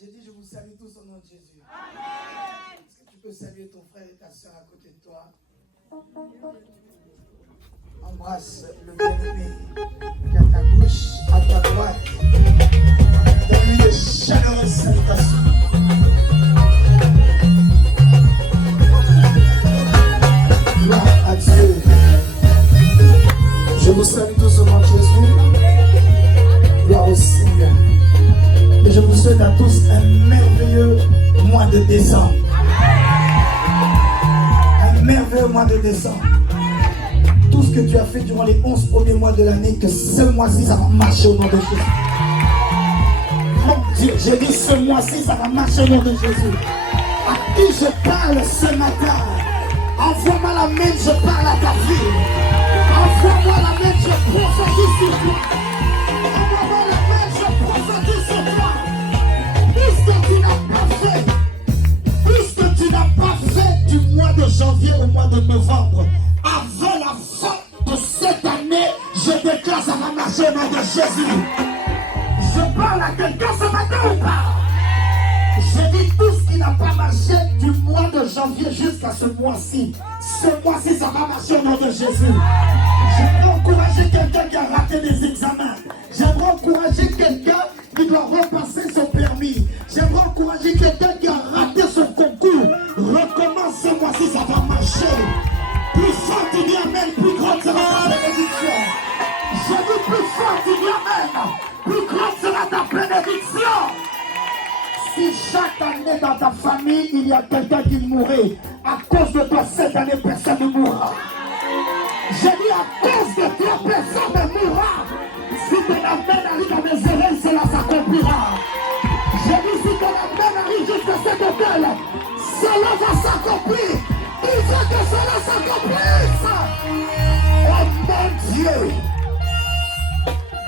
J'ai dit, je vous salue tous au nom de Jésus. Amen. Est-ce que tu peux saluer ton frère et ta soeur à côté de toi? Embrasse le bien-aimé qui est à ta gauche, à ta droite. Donne-lui de chaleureuses salutations. Gloire à Dieu. Je vous salue tous au nom de Jésus. Gloire au Seigneur. Et je vous souhaite à tous un merveilleux mois de décembre. Un merveilleux mois de décembre. Tout ce que tu as fait durant les 11 premiers mois de l'année, que ce mois-ci, ça va marcher au nom de Jésus. Mon Dieu, j'ai dit ce mois-ci, ça va marcher au nom de Jésus. À qui je parle ce matin? Envoie-moi la main, je parle à ta vie. Envoie-moi la main, je prophétise sur toi. Envoie-moi la main, je prophétise sur toi. Puisque tu n'as pas fait du mois de janvier au mois de novembre, avant la fin de cette année, je déclare ça va marcher au nom de Jésus. Je parle à quelqu'un ce matin ou pas? Je dis tout ce qui n'a pas marché du mois de janvier jusqu'à ce mois-ci. Ce mois-ci, ça va marcher au nom de Jésus. J'aimerais encourager quelqu'un qui a raté des examens. J'aimerais encourager quelqu'un qui doit repasser son permis. J'aimerais encourager quelqu'un qui a raté son concours. Recommence ce mois-ci, ça va marcher. Plus fort tu dis amen, plus grande sera ta bénédiction. Je dis plus fort tu dis amen, plus grande sera ta bénédiction. Si chaque année dans ta famille, il y a quelqu'un qui mourrait, à cause de toi, cette année, personne ne mourra. J'ai dit à cause de toi, personne ne mourra. Si ton amen arrive à mes oreilles, cela s'accomplira. J'ai dit si ton amen arrive jusqu'à cet hôtel, cela va s'accomplir. Il faut que cela s'accomplisse. Oh mon Dieu,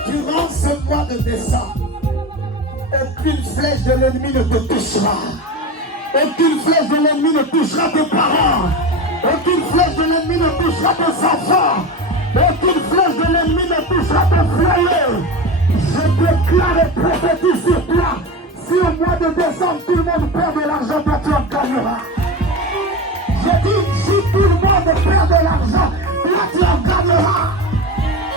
durant ce mois de décembre, aucune flèche de l'ennemi ne te touchera. Aucune flèche de l'ennemi ne touchera tes parents. Aucune flèche de l'ennemi ne touchera tes enfants. Aucune flèche de l'ennemi ne touchera ton foyer. Je déclare et prophétise sur toi. Si au mois de décembre tout le monde perd de l'argent, toi tu en gagneras. Je dis, si tout le monde perd de l'argent, toi tu en gagneras.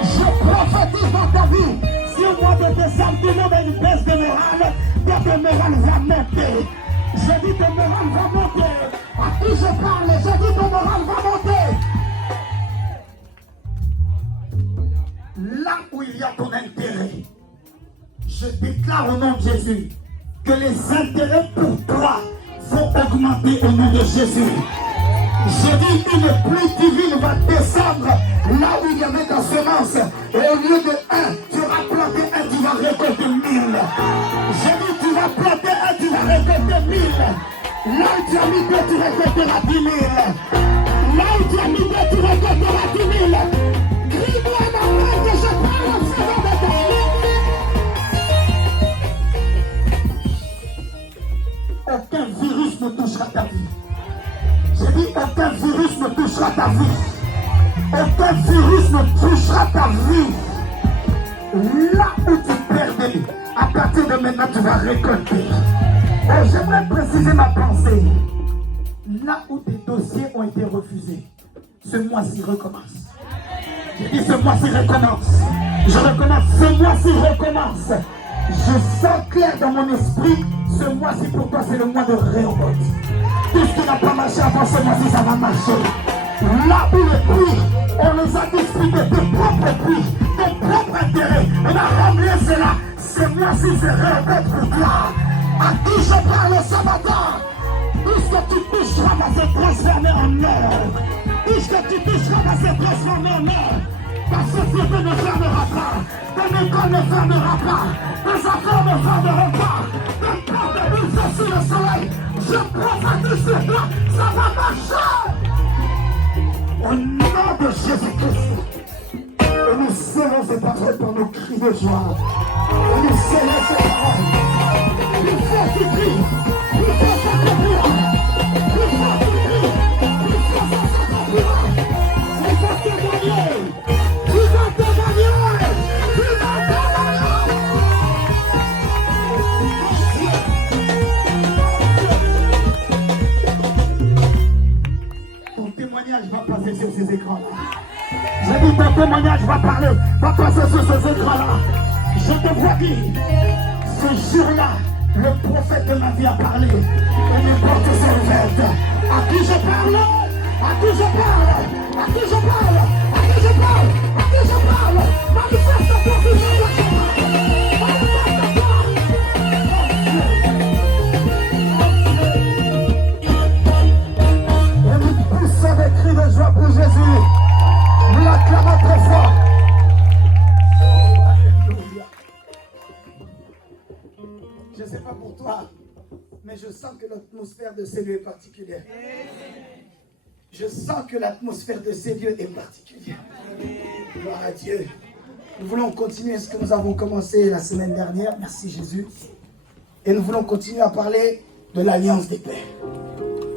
Je prophétise dans ta vie. Si au mois de décembre, tout le monde a une baisse de morale, ton morale va monter. Je dis ton morale va monter. À qui je parle, je dis ton morale va monter. Là où il y a ton intérêt, je déclare au nom de Jésus que les intérêts pour toi vont augmenter au nom de Jésus. Je dis une pluie divine va descendre là où il y avait ta semence. Et au lieu de 1, tu vas planter 1, tu vas récolter 1000. Je dis tu vas planter 1, tu vas récolter 1000. Là où tu as mis 2, tu récolteras 10 000. Là où tu as mis 2, tu récolteras 10 000. Crie-moi dans l'air que je parle au faveur de ta vie. Aucun virus ne touchera ta vie. Je dis aucun virus ne touchera ta vie. Aucun virus ne touchera ta vie. Là où tu perdais, à partir de maintenant, tu vas récolter. Et j'aimerais préciser ma pensée. Là où tes dossiers ont été refusés, ce mois-ci recommence. Je dis ce mois-ci recommence. Je recommence. Ce mois-ci recommence. Je sens clair dans mon esprit. Ce mois-ci pour toi, c'est le mois de révolte. Tout ce qui n'a pas marché avant ce mois-ci, ça va marcher. Là où les prix, on les a disputés, tes propres prix, tes propres intérêts, on a ramené cela. Ce mois-ci, c'est révolte pour toi. À qui je parle ce matin? Tout ce que tu toucheras va se transformer en or. Tout ce que tu toucheras va se transformer en or. Ta société ne fermera pas. Ton école ne fermera pas. Tes affaires ne fermeront pas. Tes portes de bouger sous le soleil. Je prophétise sur toi. Ça va marcher. Au nom de Jésus-Christ. Et nous scellons ces paroles par nos cris de joie. Et nous scellons ces paroles. Plus fort tu cries. Plus fort ça s'accomplira. Plus fort tu cries. Plus fort ça s'accomplira. C'est ça qui est gagné. Tu vas te gagner. Tu vas te gagner. ces écrans-là. J'ai dit ton témoignage va parler, va passer sur ces écrans-là. Je te vois dire, ce jour-là, le prophète de ma vie a parlé et mes portes sont ouvertes. À qui je parle? À qui je parle? À qui je parle? À qui je parle? À qui je parle? Manifeste-toi que je dois te parler. Manifeste-toi. Et nous poussons des cris de joie pour Jésus. Nous l'acclamons très fort. Je ne sais pas pour toi, mais je sens que l'atmosphère de ces lieux est particulière. Je sens que l'atmosphère de ces lieux est particulière. Gloire à Dieu. Nous voulons continuer ce que nous avons commencé la semaine dernière. Merci Jésus. Et nous voulons continuer à parler de l'alliance des pères.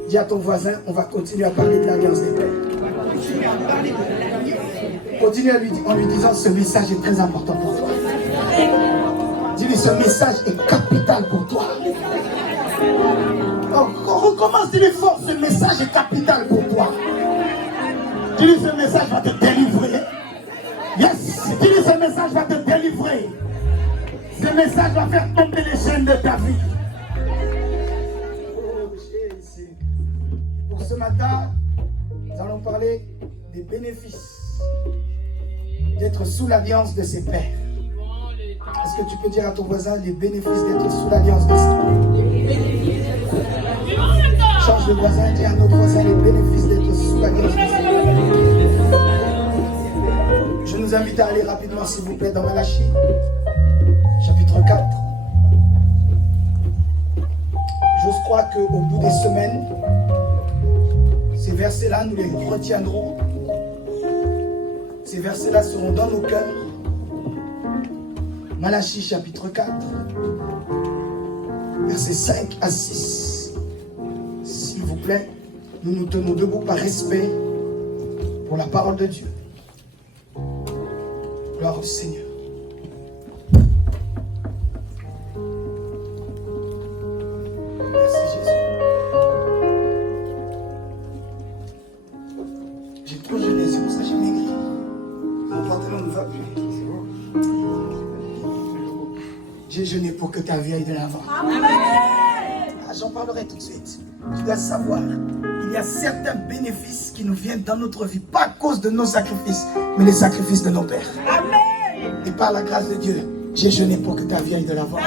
Dis à ton voisin, on va continuer à parler de l'alliance des pères. Continue en lui disant, ce message est très important pour toi. Dis-lui, ce message est capital pour toi. On recommence, dis-lui fort, ce message est capital pour toi. Dis-lui, ce message va te délivrer. Yes, dis-lui, ce message va te délivrer. Ce message va faire tomber les chaînes de ta vie. Oh Jésus. Pour ce matin, nous allons parler des bénéfices d'être sous l'alliance de ses pères. Est-ce que tu peux dire à ton voisin les bénéfices d'être sous l'alliance de ses pères? Change de voisin, dis à notre voisin les bénéfices d'être sous l'alliance de ses pères. Je nous invite à aller rapidement, s'il vous plaît, dans Malachie, chapitre 4. Je crois qu'au bout des semaines, ces versets-là, nous les retiendrons. Ces versets-là seront dans nos cœurs. Malachie chapitre 4, versets 5 à 6. S'il vous plaît, nous nous tenons debout par respect pour la parole de Dieu. Gloire au Seigneur. Merci Jésus. J'ai trop jeûné, c'est pour ça que j'ai maigri. Mon pantalon ne va plus. J'ai jeûné pour que ta vie aille de l'avant. Ah, j'en parlerai tout de suite. Tu dois savoir, il y a certains bénéfices qui nous viennent dans notre vie, pas à cause de nos sacrifices, mais les sacrifices de nos pères. Amen. Et par la grâce de Dieu, j'ai jeûné pour que ta vie aille de l'avant.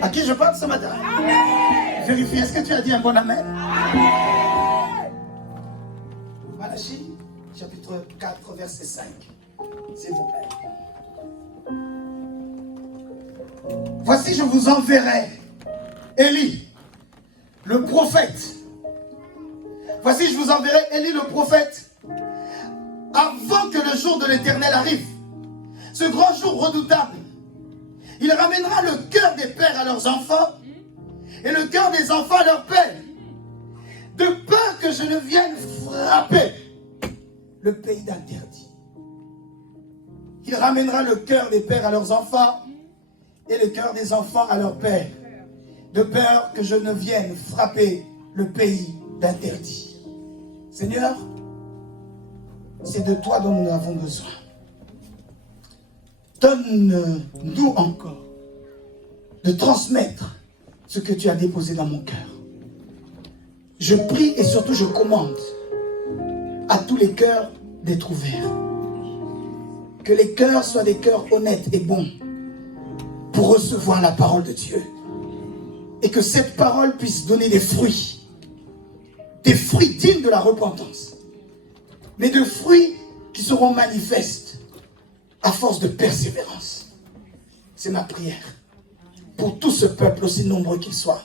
À qui je parle ce matin? Amen. Vérifie, est-ce que tu as dit un bon amen? Amen. Malachie, chapitre 4, verset 5. S'il vous plaît. Voici, je vous enverrai Élie, le prophète. Voici, je vous enverrai Élie, le prophète, avant que le jour de l'Éternel arrive. Ce grand jour redoutable. Il ramènera le cœur des pères à leurs enfants et le cœur des enfants à leurs pères, de peur que je ne vienne frapper le pays d'interdit. Il ramènera le cœur des pères à leurs enfants et le cœur des enfants à leur père, de peur que je ne vienne frapper le pays d'interdit. Seigneur, c'est de toi dont nous avons besoin. Donne-nous encore de transmettre ce que tu as déposé dans mon cœur. Je prie et surtout je commande à tous les cœurs d'être ouverts. Que les cœurs soient des cœurs honnêtes et bons pour recevoir la parole de Dieu. Et que cette parole puisse donner des fruits dignes de la repentance, mais de fruits qui seront manifestes à force de persévérance. C'est ma prière pour tout ce peuple, aussi nombreux qu'il soit,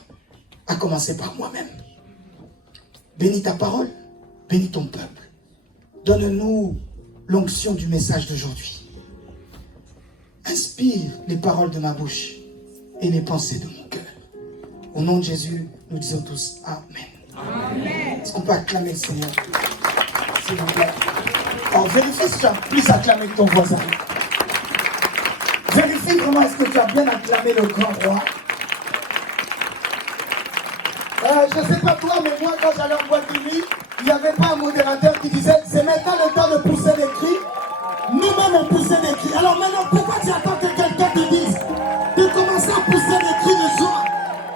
à commencer par moi-même. Bénis ta parole, bénis ton peuple. Donne-nous l'onction du message d'aujourd'hui. Inspire les paroles de ma bouche et les pensées de mon cœur. Au nom de Jésus, nous disons tous Amen. Amen. Est-ce qu'on peut acclamer le Seigneur? S'il vous plaît. Alors vérifie si tu as plus acclamé que ton voisin. Vérifie vraiment est-ce que tu as bien acclamé le grand roi. Je ne sais pas toi, mais moi quand j'allais en boîte de nuit, Il n'y avait pas un modérateur qui disait c'est maintenant le temps de pousser les cris. Nous-mêmes on poussait des cris. Alors maintenant, pourquoi tu attends que quelqu'un te dise de commencer à pousser des cris de joie?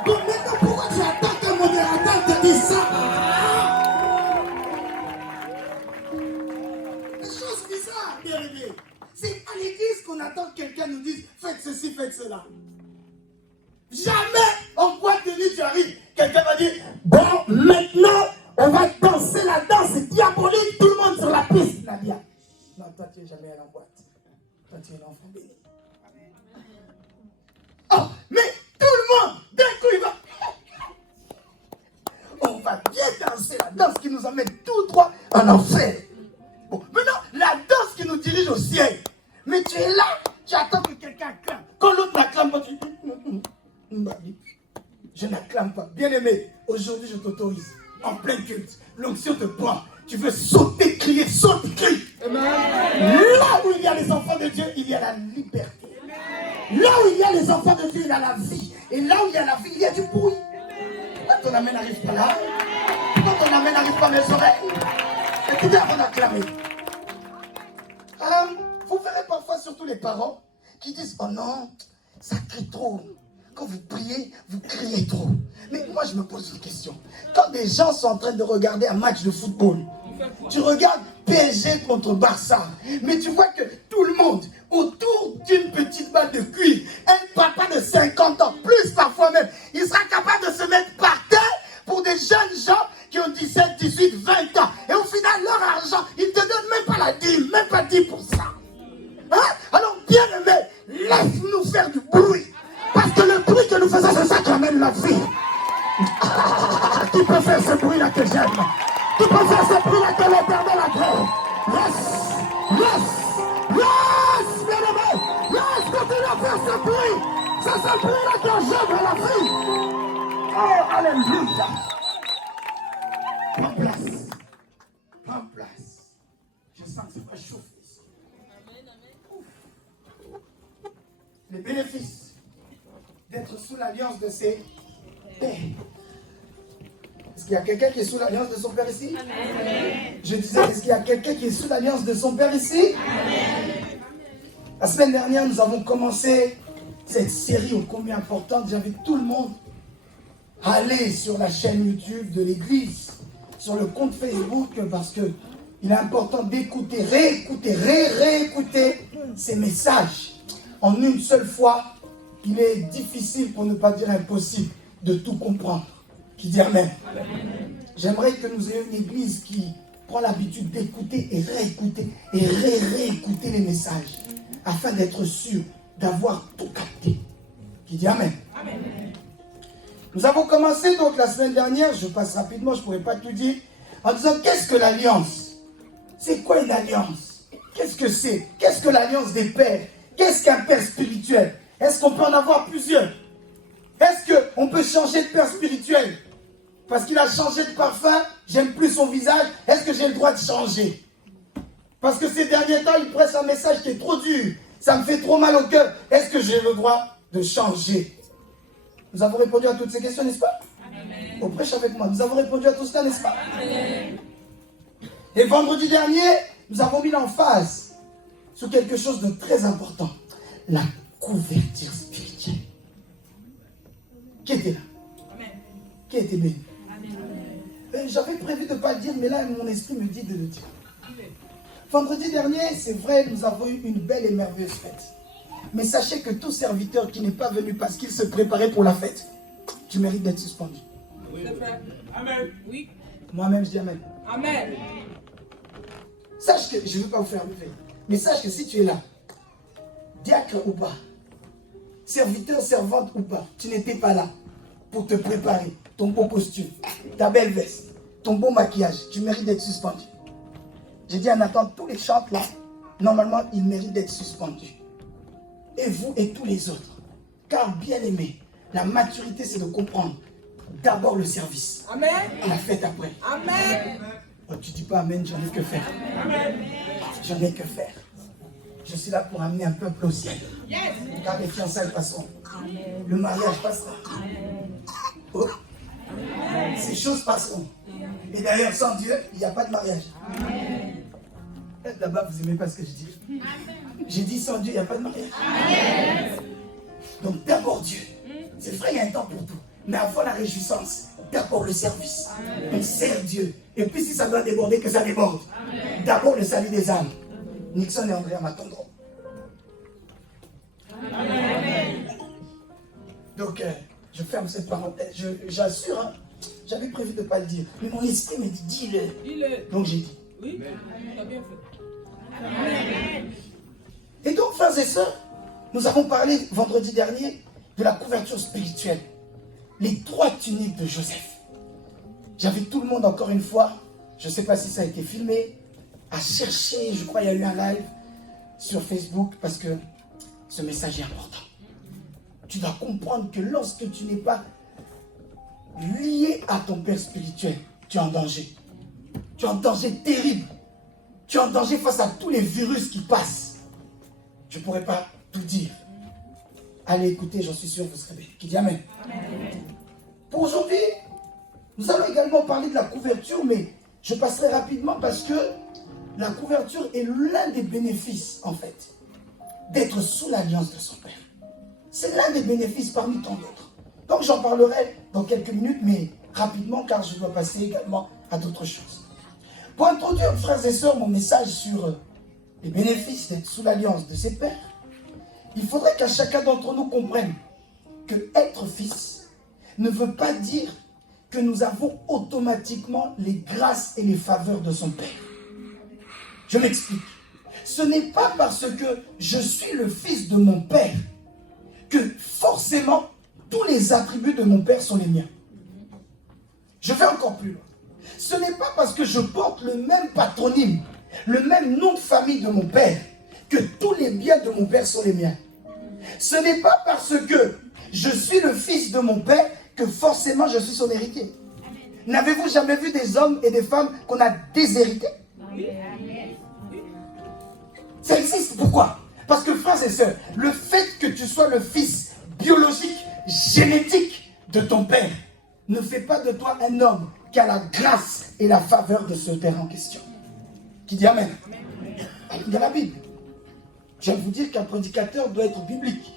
Donc maintenant, pourquoi tu attends qu'un modérateur te dise ça? Des choses bizarres, bien aimé. C'est à l'église qu'on attend que quelqu'un nous dise faites ceci, faites cela. Jamais en boîte de nuit tu arrives, quelqu'un va dire bon, maintenant on va danser la danse diabolique, tout le monde sur la piste. Nadia. Non, toi tu n'es jamais allé en boîte. Toi tu es l'enfant béni. Oh, mais tout le monde, d'un coup il va. On va bien danser la danse qui nous amène tout droit en enfer. Bon, maintenant, la danse qui nous dirige au ciel. Mais tu es là, tu attends que quelqu'un clame. Quand l'autre n'acclame pas, tu dis je n'acclame pas. Bien aimé, aujourd'hui je t'autorise. En plein culte, l'onction te prend. Tu veux sauter, crier, saute, crie. Là où il y a les enfants de Dieu, il y a la liberté. Là où il y a les enfants de Dieu, il y a la vie. Et là où il y a la vie, il y a du bruit. Pourquoi ton amène n'arrive pas là? Pourquoi ton amène n'arrive pas à mes oreilles? Écoutez avant d'acclamer. Vous verrez parfois surtout les parents qui disent oh non, ça crie trop. Quand vous priez, vous criez trop. Mais moi je me pose une question. Quand des gens sont en train de regarder un match de football, tu regardes PSG contre Barça, mais tu vois que tout le monde, autour d'une petite balle de cuir, un papa de 50 ans, plus parfois même, il sera capable de se mettre par terre pour des jeunes gens qui ont 17, 18, 20 ans. Et au final, leur argent, ils ne te donnent même pas la dîme, même pas 10%. Hein? Alors, bien aimé, laisse-nous faire du bruit. Parce que le bruit que nous faisons, c'est ça qui amène la vie. Qui peut faire ce bruit-là que j'aime? Qui peut faire ce bruit-là que l'Éternel a créé? Yes, bien aimé. Yes, continue à faire ce bruit. C'est ce bruit-là que j'aime dans la vie. Oh, alléluia. Prends place. Prends place. Je sens que ça va chauffer ici. Les bénéfices d'être sous l'alliance de ses pères. Est-ce qu'il y a quelqu'un qui est sous l'alliance de son père ici? Amen. Je disais, est-ce qu'il y a quelqu'un qui est sous l'alliance de son père ici? Amen. La semaine dernière, nous avons commencé cette série ô combien importante. J'invite tout le monde à aller sur la chaîne YouTube de l'église, sur le compte Facebook, parce que il est important d'écouter, réécouter, réécouter ces messages. En une seule fois, il est difficile, pour ne pas dire impossible, de tout comprendre. Qui dit Amen. J'aimerais que nous ayons une église qui prend l'habitude d'écouter et réécouter et réécouter les messages, afin d'être sûr d'avoir tout capté. Qui dit Amen. Amen. Nous avons commencé donc la semaine dernière, je passe rapidement, je ne pourrais pas tout dire, en disant qu'est-ce que l'alliance? C'est quoi une alliance? Qu'est-ce que c'est? Qu'est-ce que l'alliance des pères? Qu'est-ce qu'un père spirituel? Est-ce qu'on peut en avoir plusieurs? Est-ce qu'on peut changer de père spirituel? Parce qu'il a changé de parfum, j'aime plus son visage, est-ce que j'ai le droit de changer? Parce que ces derniers temps, il presse un message qui est trop dur, ça me fait trop mal au cœur, est-ce que j'ai le droit de changer? Nous avons répondu à toutes ces questions, n'est-ce pas? Amen. On prêche avec moi, nous avons répondu à tout cela, n'est-ce pas? Amen. Et vendredi dernier, nous avons mis l'emphase sur quelque chose de très important, la couverture spirituelle. Qui était là? Amen. Qui était béni? J'avais prévu de ne pas le dire, mais là, mon esprit me dit de le dire. Vendredi dernier, c'est vrai, nous avons eu une belle et merveilleuse fête. Mais sachez que tout serviteur qui n'est pas venu parce qu'il se préparait pour la fête, tu mérites d'être suspendu. Oui. Amen. Oui. Moi-même, je dis Amen. Amen. Sache que, je ne veux pas vous faire lever, mais sache que si tu es là, diacre ou pas, serviteur, servante ou pas, tu n'étais pas là pour te préparer, ton beau costume, ta belle veste, ton beau maquillage, tu mérites d'être suspendu. J'ai dit à Nathan, tous les chantres là, normalement, ils méritent d'être suspendus. Et vous et tous les autres. Car bien aimé, la maturité c'est de comprendre d'abord le service. Amen. La fête après. Amen. Oh, tu dis pas Amen, j'en ai que faire. Amen. J'en ai que faire. Je suis là pour amener un peuple au ciel. Yes. Car les fiançailles passeront. Amen. Le mariage passera. Amen. Oh. Ces choses passeront. Et d'ailleurs, sans Dieu, il n'y a pas de mariage. Là-bas, vous n'aimez pas ce que je dis. J'ai dit sans Dieu, il n'y a pas de mariage. Donc d'abord Dieu. C'est vrai, il y a un temps pour tout. Mais avant la réjouissance, d'abord le service. On sert Dieu. Et puis si ça doit déborder, que ça déborde. D'abord le salut des âmes. Nixon et Andrea m'attendront. Donc, je ferme cette parenthèse. J'assure, hein, j'avais prévu de ne pas le dire. Mais mon esprit me dit, dis-le. Donc j'ai dit. Oui, tu as bien fait. Et donc, frères et sœurs, nous avons parlé vendredi dernier de la couverture spirituelle. Les 3 tuniques de Joseph. J'avais tout le monde, encore une fois, je ne sais pas si ça a été filmé, à chercher, je crois qu'il y a eu un live sur Facebook, parce que ce message est important. Tu dois comprendre que lorsque tu n'es pas lié à ton père spirituel, tu es en danger. Tu es en danger terrible. Tu es en danger face à tous les virus qui passent. Je ne pourrais pas tout dire. Allez écoutez, j'en suis sûr, vous serez bien. Qui dit Amen. Pour aujourd'hui, nous allons également parler de la couverture, mais je passerai rapidement parce que la couverture est l'un des bénéfices, en fait, d'être sous l'alliance de son Père. C'est l'un des bénéfices parmi tant d'autres. Donc j'en parlerai dans quelques minutes, mais rapidement, car je dois passer également à d'autres choses. Pour introduire, frères et sœurs, mon message sur les bénéfices d'être sous l'alliance de ses pères, il faudrait qu'à chacun d'entre nous comprenne que être fils ne veut pas dire que nous avons automatiquement les grâces et les faveurs de son Père. Je m'explique. Ce n'est pas parce que je suis le fils de mon Père que forcément tous les attributs de mon Père sont les miens. Je vais encore plus loin. Ce n'est pas parce que je porte le même patronyme, le même nom de famille de mon Père, que tous les biens de mon Père sont les miens. Ce n'est pas parce que je suis le fils de mon Père que forcément je suis son héritier. N'avez-vous jamais vu des hommes et des femmes qu'on a déshérités? Ça existe. Pourquoi? Parce que, frères et sœurs, le fait que tu sois le fils biologique, génétique de ton Père, ne fait pas de toi un homme qui a la grâce et la faveur de ce Père en question. Qui dit Amen. Dans la Bible. Je viens de vous dire qu'un prédicateur doit être biblique.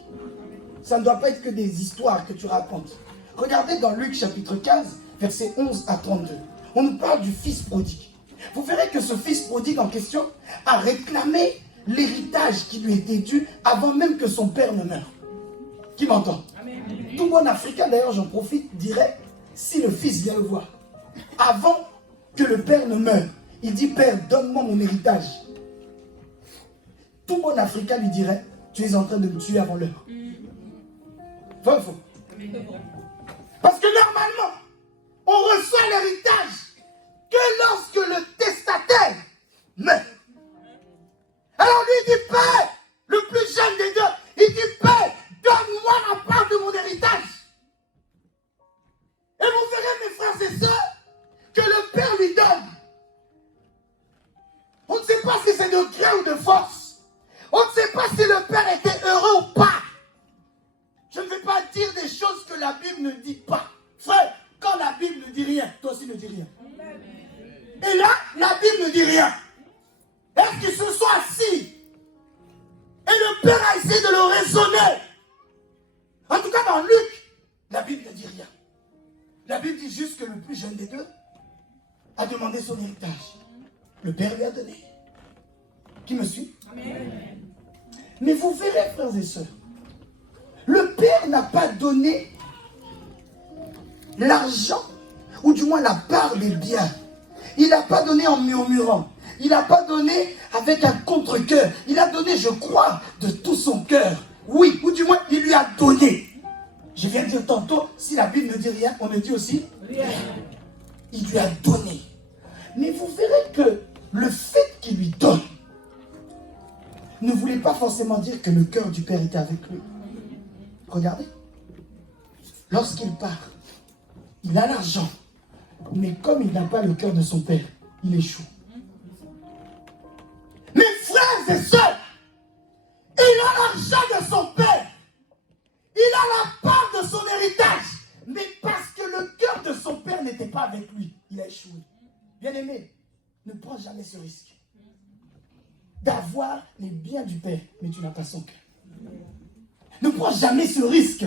Ça ne doit pas être que des histoires que tu racontes. Regardez dans Luc chapitre 15, versets 11 à 32. On nous parle du fils prodigue. Vous verrez que ce fils prodigue en question a réclamé l'héritage qui lui était dû avant même que son père ne meure. Qui m'entend? Tout bon Africain, d'ailleurs, j'en profite, dirait, si le fils vient le voir, avant que le père ne meure, il dit, Père, donne-moi mon héritage. Tout bon Africain lui dirait, tu es en train de me tuer avant l'heure. Vrai ou faux? Parce que normalement, on reçoit l'héritage que lorsque le testataire meurt. Alors lui dit, Père, le plus jeune des deux, il dit, Père, donne-moi la part de mon héritage. Et vous verrez, mes frères et sœurs, que le Père lui donne. On ne sait pas si c'est de gré ou de force. On ne sait pas si le Père était heureux ou pas. Je ne vais pas dire des choses que la Bible ne dit pas. Frère, quand la Bible ne dit rien, toi aussi ne dis rien. Et là, la Bible ne dit rien. Est-ce qu'ils se sont assis? Et le Père a essayé de le raisonner. En tout cas, dans Luc, la Bible ne dit rien. La Bible dit juste que le plus jeune des deux a demandé son héritage. Le Père lui a donné. Qui me suit? Amen. Mais vous verrez, frères et sœurs, le Père n'a pas donné l'argent, ou du moins la part des biens. Il n'a pas donné en murmurant. Il n'a pas donné avec un contre-cœur. Il a donné, je crois, de tout son cœur. Oui, ou du moins, il lui a donné. Je viens de dire tantôt, si la Bible ne dit rien, on me dit aussi rien. Il lui a donné. Mais vous verrez que le fait qu'il lui donne ne voulait pas forcément dire que le cœur du Père était avec lui. Regardez. Lorsqu'il part, il a l'argent. Mais comme il n'a pas le cœur de son Père, il échoue. Mes frères et sœurs, il a l'argent de son Père. Il a la part de son héritage. Mais parce que le cœur de son Père n'était pas avec lui, il a échoué. Bien-aimé, ne prends jamais ce risque d'avoir les biens du Père, mais tu n'as pas son cœur. Ne prends jamais ce risque.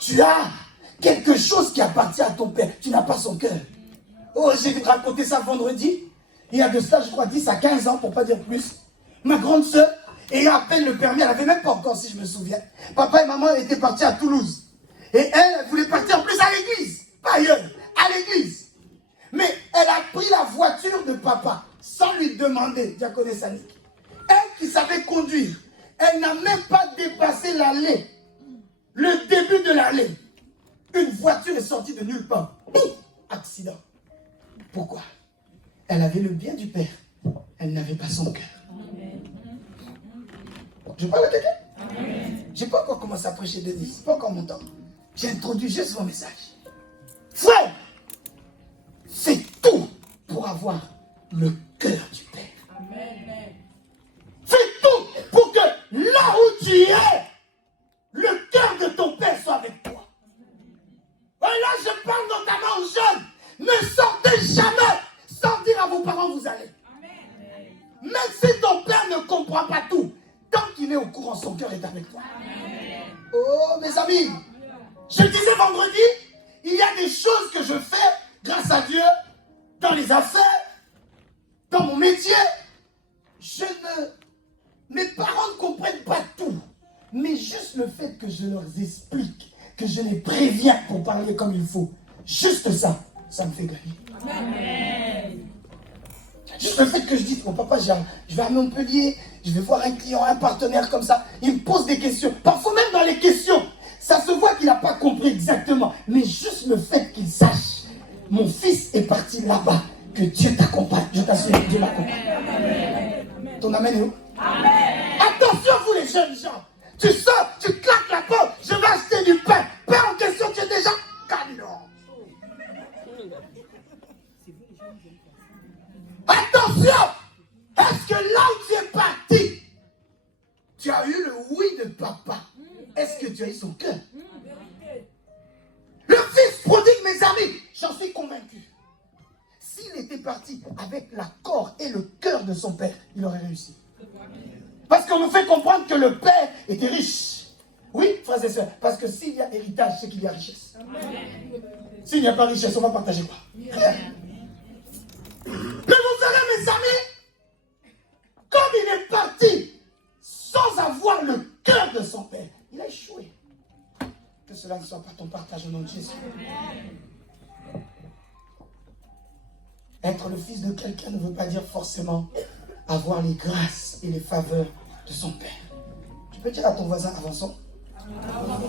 Tu as quelque chose qui appartient à ton Père, tu n'as pas son cœur. Oh, j'ai raconté ça vendredi. Il y a de cela, je crois, 10 à 15 ans, pour ne pas dire plus. Ma grande sœur, ayant à peine le permis, elle n'avait même pas encore, si je me souviens. Papa et maman étaient partis à Toulouse. Et elle voulait partir en plus à l'église. Pas ailleurs, à l'église. Mais elle a pris la voiture de papa, sans lui demander, diaconesse Annick. Elle qui savait conduire, elle n'a même pas dépassé l'allée. Le début de l'allée. Une voiture est sortie de nulle part. Accident. Pourquoi? Elle avait le bien du Père. Elle n'avait pas son cœur. Je parle à quelqu'un? Je n'ai pas encore commencé à prêcher Denis. Ce n'est pas encore mon temps. J'ai introduit juste mon message. Frère, fais tout pour avoir le cœur du Père. Fais tout pour que là où tu es, le cœur de ton Père soit avec toi. Et là, je parle notamment aux jeunes. Ne sortez jamais sans dire à vos parents où vous allez. Même si ton Père ne comprend pas tout, tant qu'il est au courant, son cœur est avec toi. Oh, mes amis, je disais vendredi, il y a des choses que je fais, grâce à Dieu, dans les affaires, dans mon métier. Mes parents ne comprennent pas tout. Mais juste le fait que je leur explique, que je les préviens pour parler comme il faut, juste ça, ça me fait gagner. Amen. Juste le fait que je dise, mon papa, je vais à Montpellier, je vais voir un client, un partenaire comme ça, il me pose des questions. Parfois même dans les questions, ça se voit qu'il n'a pas compris exactement. Mais juste le fait qu'il sache, mon fils est parti là-bas, que Dieu t'accompagne. Je t'assure, Dieu m'accompagne. Ton amen est où? Amen. Attention vous les jeunes gens. Tu sors, tu claques la porte, je vais acheter du pain. Pain en question, tu es déjà gagnant. Attention! Est-ce que là où tu es parti, tu as eu le oui de papa? Est-ce que tu as eu son cœur? Le fils prodigue, mes amis, j'en suis convaincu. S'il était parti avec l'accord et le cœur de son père, il aurait réussi. Parce qu'on nous fait comprendre que le père était riche. Oui, frères et sœurs, parce que s'il y a héritage, c'est qu'il y a richesse. S'il n'y a pas richesse, on va partager quoi? Rien. Mais vous savez, mes amis, comme il est parti sans avoir le cœur de son père, il a échoué. Que cela ne soit pas ton partage au nom de Jésus. Être le fils de quelqu'un ne veut pas dire forcément avoir les grâces et les faveurs de son père. Tu peux dire à ton voisin, avançons.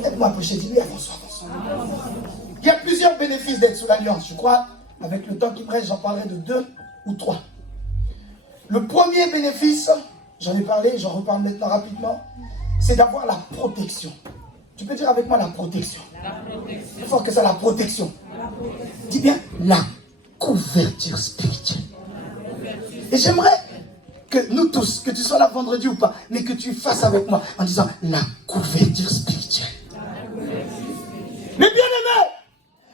Aide-moi à prêcher, dis-lui, avançons, avançons. Il y a plusieurs bénéfices d'être sous l'alliance. Je crois, avec le temps qui me reste, j'en parlerai de 2 ou 3. Le premier bénéfice, j'en ai parlé, j'en reparle maintenant rapidement, c'est d'avoir la protection. Tu peux dire avec moi la protection. Plus fort que ça, la protection. Dis bien, la couverture spirituelle. Et j'aimerais que nous tous, que tu sois là vendredi ou pas, mais que tu fasses avec moi en disant la couverture spirituelle. Mais bien aimé,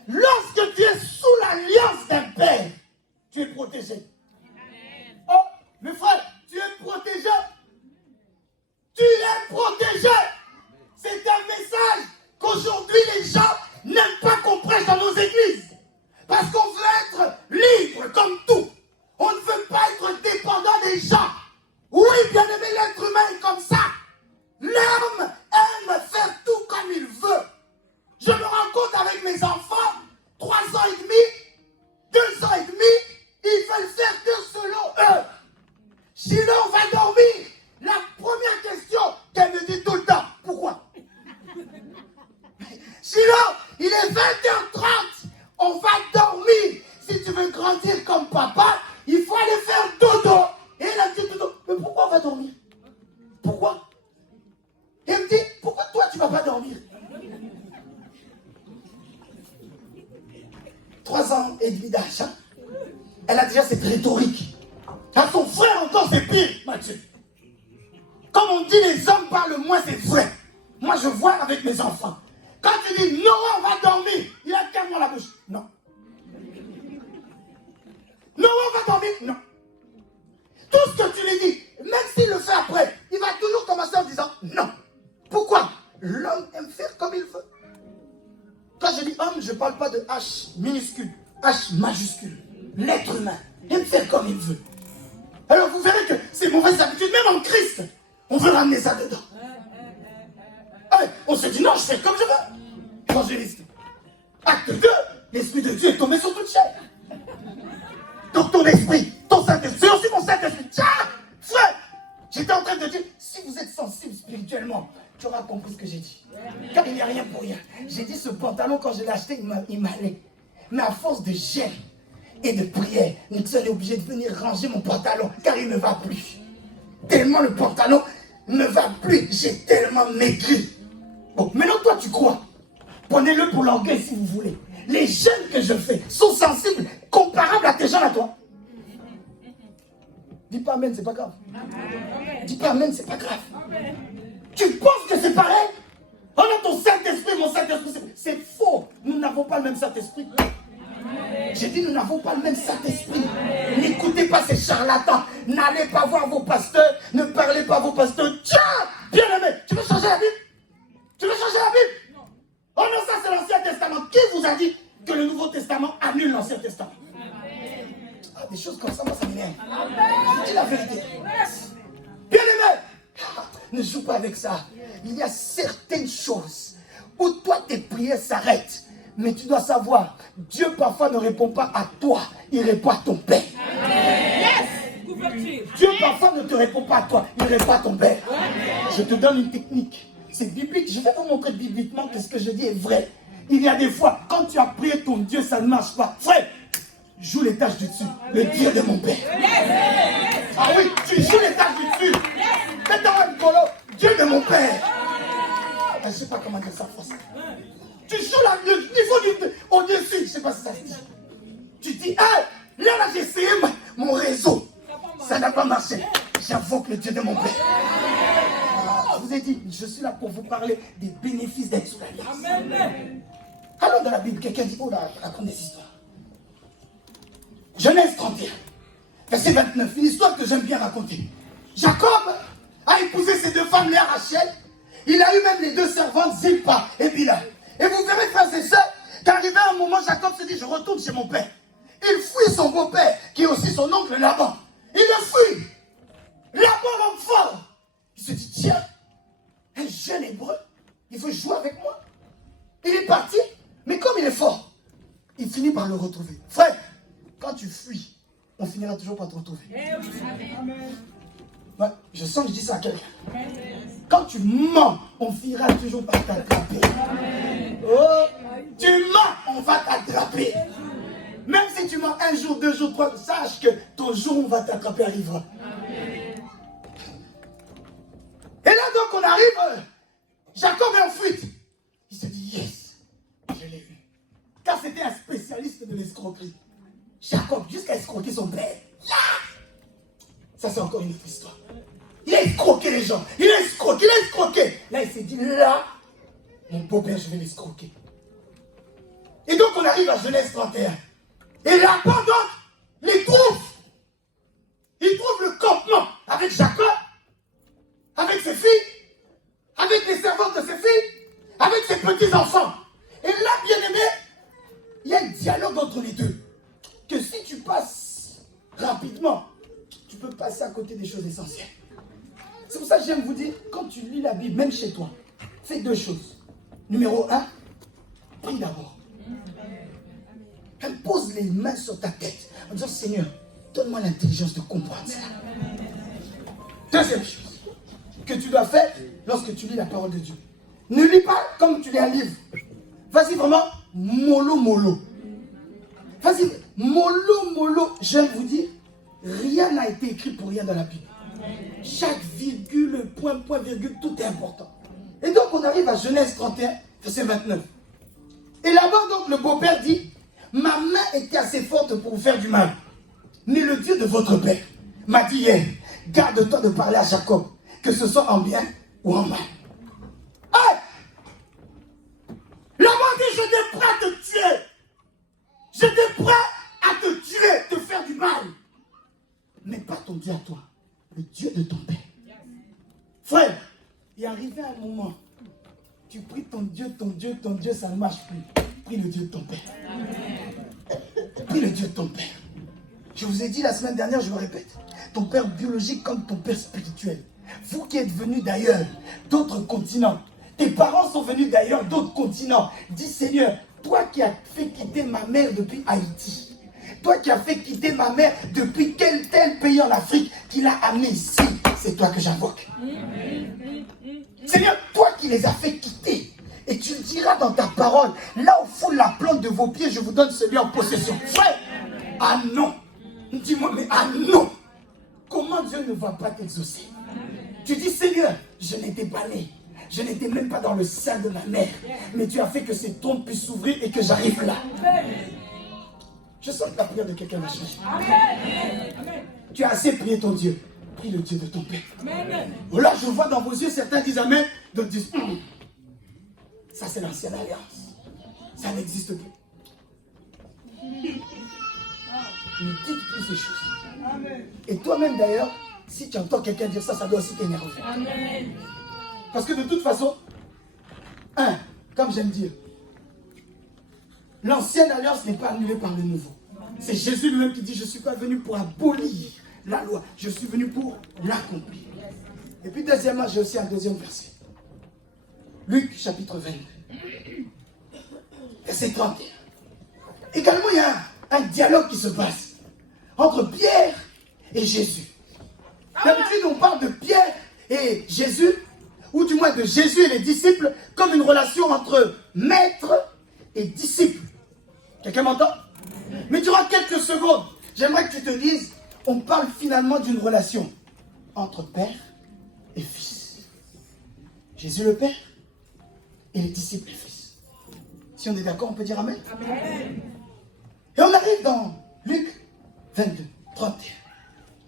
lorsque tu es sous l'alliance d'un père, tu es protégé. Oh, mes frères, tu es protégé. Tu es protégé. C'est un message qu'aujourd'hui les gens n'aiment pas qu'on prêche dans nos églises. Parce qu'on veut être libre comme tout. On ne veut pas être dépendant des gens. Oui, bien aimé, l'être humain est comme ça. L'homme aime faire tout comme il veut. Je me rends compte avec mes enfants, 3 ans et demi, 2 ans et demi, ils veulent faire que selon eux. Sinon, on va dormir. La première question qu'elle me dit tout le temps, pourquoi? Sinon, il est 20h30, on va dormir. Si tu veux grandir comme papa, il faut aller faire dodo. Et elle a dit dodo, mais pourquoi on va dormir? Pourquoi? Et elle me dit, pourquoi toi tu ne vas pas dormir? 3 ans et demi d'âge, hein? Elle a déjà cette rhétorique. À son frère encore c'est pire, Mathieu. Comme on dit, les hommes parlent moins, c'est vrai. Moi je vois avec mes enfants. Quand tu dis Noah, on va dormir, il a calmement la bouche. Non. Noah, disant non. Pourquoi? L'homme aime faire comme il veut. Quand je dis homme, je ne parle pas de H minuscule, H majuscule. L'être humain aime faire comme il veut. Alors vous verrez que ces mauvaises habitudes, même en Christ, on veut ramener ça dedans. On se dit non, je fais comme je veux. Évangéliste. Acte 2, l'Esprit de Dieu est tombé sur toute chair. Donc ton esprit, ton Saint-Esprit, c'est aussi mon Saint-Esprit. Tiens, frère, j'étais en train de dire, si vous êtes sensible spirituellement, tu auras compris ce que j'ai dit. Car il n'y a rien pour rien. J'ai dit ce pantalon, quand je l'ai acheté, il m'allait. Mais à force de gêne et de prière, Nixon est obligé de venir ranger mon pantalon, car il ne va plus. Tellement le pantalon ne va plus, j'ai tellement maigri. Bon, maintenant toi tu crois. Prenez-le pour l'orgueil si vous voulez. Les jeûnes que je fais sont sensibles, comparables à tes jeûnes à toi. Dis pas amen, c'est pas grave. Dis pas amen, c'est pas grave. Tu penses que c'est pareil? On a ton Saint-Esprit, mon Saint-Esprit. C'est faux. Nous n'avons pas le même Saint-Esprit. J'ai dit, nous n'avons pas le même Saint-Esprit. N'écoutez pas ces charlatans. N'allez pas voir vos pasteurs. Ne parlez pas à vos pasteurs. Tiens, bien aimé, tu veux changer la Bible? Tu veux changer la Bible? Oh non, ça c'est l'Ancien Testament. Qui vous a dit que le Nouveau Testament annule l'Ancien Testament? Ah, des choses comme ça, moi ça m'énerve. Je dis la vérité. Bien aimé, ne joue pas avec ça. Il y a certaines choses où toi tes prières s'arrêtent. Mais tu dois savoir, Dieu parfois ne répond pas à toi, il répond à ton Père. Dieu parfois ne te répond pas à toi, il répond à ton Père. Je te donne une technique. C'est biblique. Je vais vous montrer bibliquement que ce que je dis est vrai. Il y a des fois, quand tu as prié ton Dieu, ça ne marche pas. Frère, joue les tâches du dessus. Le Dieu de mon Père. Ah oui, tu joues les tâches du dessus. Fais-toi un colo. Dieu de mon Père. Je ne sais pas comment dire ça en français. Tu joues le niveau au-dessus. Je ne sais pas si ça se dit. Tu dis, hey, là j'ai essayé mon réseau. Ça n'a pas marché. J'invoque le Dieu de mon Père. Je vous ai dit, je suis là pour vous parler des bénéfices d'être sous l'alliance. Alors dans la Bible, quelqu'un dit, oh là, raconte des histoires. Genèse 31, verset 29, une histoire que j'aime bien raconter. Jacob a épousé ses deux femmes, Léa et Rachel. Il a eu même les deux servantes, Zilpa et Bila. Et vous verrez, frères et sœurs, qu'arrivé un moment, Jacob se dit, je retourne chez mon père. Il fuit son beau-père, qui est aussi son oncle Laban. Il le fuit. Laban, l'homme fort. Il se dit, tiens, un jeune hébreu, il veut jouer avec moi. Il est parti, mais comme il est fort, il finit par le retrouver. Frère, quand tu fuis, on finira toujours par te retrouver. Ouais, je sens que je dis ça à quelqu'un. Quand tu mens, on finira toujours par t'attraper. Oh, tu mens, on va t'attraper. Même si tu mens un jour, 2 jours, 3, sache que ton jour où on va t'attraper arrivera. Et là donc on arrive, Jacob est en fuite. Il se dit, yes, je l'ai vu. Car c'était un spécialiste de l'escroquerie. Jacob, jusqu'à escroquer son père. Ça c'est encore une autre histoire. Il a escroqué les gens. Il a escroqué. Là il s'est dit, là, mon beau-père, je vais l'escroquer. Et donc on arrive à Genèse 31. Et là, pendant les trouve. Il trouve le campement avec Jacob, avec ses filles, avec les servantes de ses filles, avec ses petits-enfants. Et là, bien aimé, il y a un dialogue entre les deux. Que si tu passes rapidement, tu peux passer à côté des choses essentielles. C'est pour ça que j'aime vous dire, quand tu lis la Bible, même chez toi, fais 2 choses. Numéro 1, prie d'abord. Pose les mains sur ta tête en disant, Seigneur, donne-moi l'intelligence de comprendre ça. Deuxième chose que tu dois faire lorsque tu lis la parole de Dieu. Ne lis pas comme tu lis un livre. Vas-y vraiment, mollo. Vas-y, mollo. J'aime vous dire, rien n'a été écrit pour rien dans la Bible. Chaque virgule, point, virgule, tout est important. Et donc on arrive à Genèse 31, verset 29. Et là-bas donc le beau-père dit, ma main était assez forte pour vous faire du mal. Mais le Dieu de votre père m'a dit hier, garde-toi de parler à Jacob, que ce soit en bien ou en mal. Hey! Laban dit, j'étais prêt à te tuer. J'étais prêt à te tuer, te faire du mal. Mais pas ton Dieu à toi, le Dieu de ton père. Frère, Et arrivé à un moment, tu pries ton Dieu, ça ne marche plus. Prie le Dieu de ton Père. Prie le Dieu de ton Père. Je vous ai dit la semaine dernière, je vous répète, ton Père biologique comme ton Père spirituel. Vous qui êtes venus d'ailleurs, d'autres continents, tes parents sont venus d'ailleurs, d'autres continents. Dis Seigneur, toi qui as fait quitter ma mère depuis Haïti, toi qui as fait quitter ma mère depuis quel tel pays en Afrique qui l'a amené ici, c'est toi que j'invoque. Seigneur, toi qui les as fait quitter, et tu le diras dans ta parole, là au fond de la plante de vos pieds, je vous donne celui en possession. Frère, ah non, dis-moi, mais ah non, comment Dieu ne va pas t'exaucer? Tu dis Seigneur, je n'étais pas né, je n'étais même pas dans le sein de ma mère, mais tu as fait que ces tombes puissent s'ouvrir et que j'arrive là. Je sens que la prière de quelqu'un va changer. Tu as assez prié ton Dieu. Prie le Dieu de ton Père. Là, je vois dans vos yeux, certains disent Amen, d'autres disent ça c'est l'ancienne alliance. Ça n'existe plus. Ne dites plus ces choses. Et toi-même d'ailleurs, si tu entends quelqu'un dire ça, ça doit aussi t'énerver. Parce que de toute façon, comme j'aime dire, l'ancienne alliance n'est pas annulée par le nouveau. C'est Jésus lui-même qui dit, je ne suis pas venu pour abolir la loi, je suis venu pour l'accomplir. Et puis deuxièmement, j'ai aussi un deuxième verset. Luc chapitre 22, verset 31. Également, il y a un dialogue qui se passe entre Pierre et Jésus. D'habitude, on parle de Pierre et Jésus, ou du moins de Jésus et les disciples, comme une relation entre maître et disciple. Quelqu'un m'entend? Mais durant quelques secondes, j'aimerais que tu te dises, on parle finalement d'une relation entre père et fils. Jésus le Père et les disciples les fils. Si on est d'accord, on peut dire Amen. Amen. Et on arrive dans Luc 22, 31.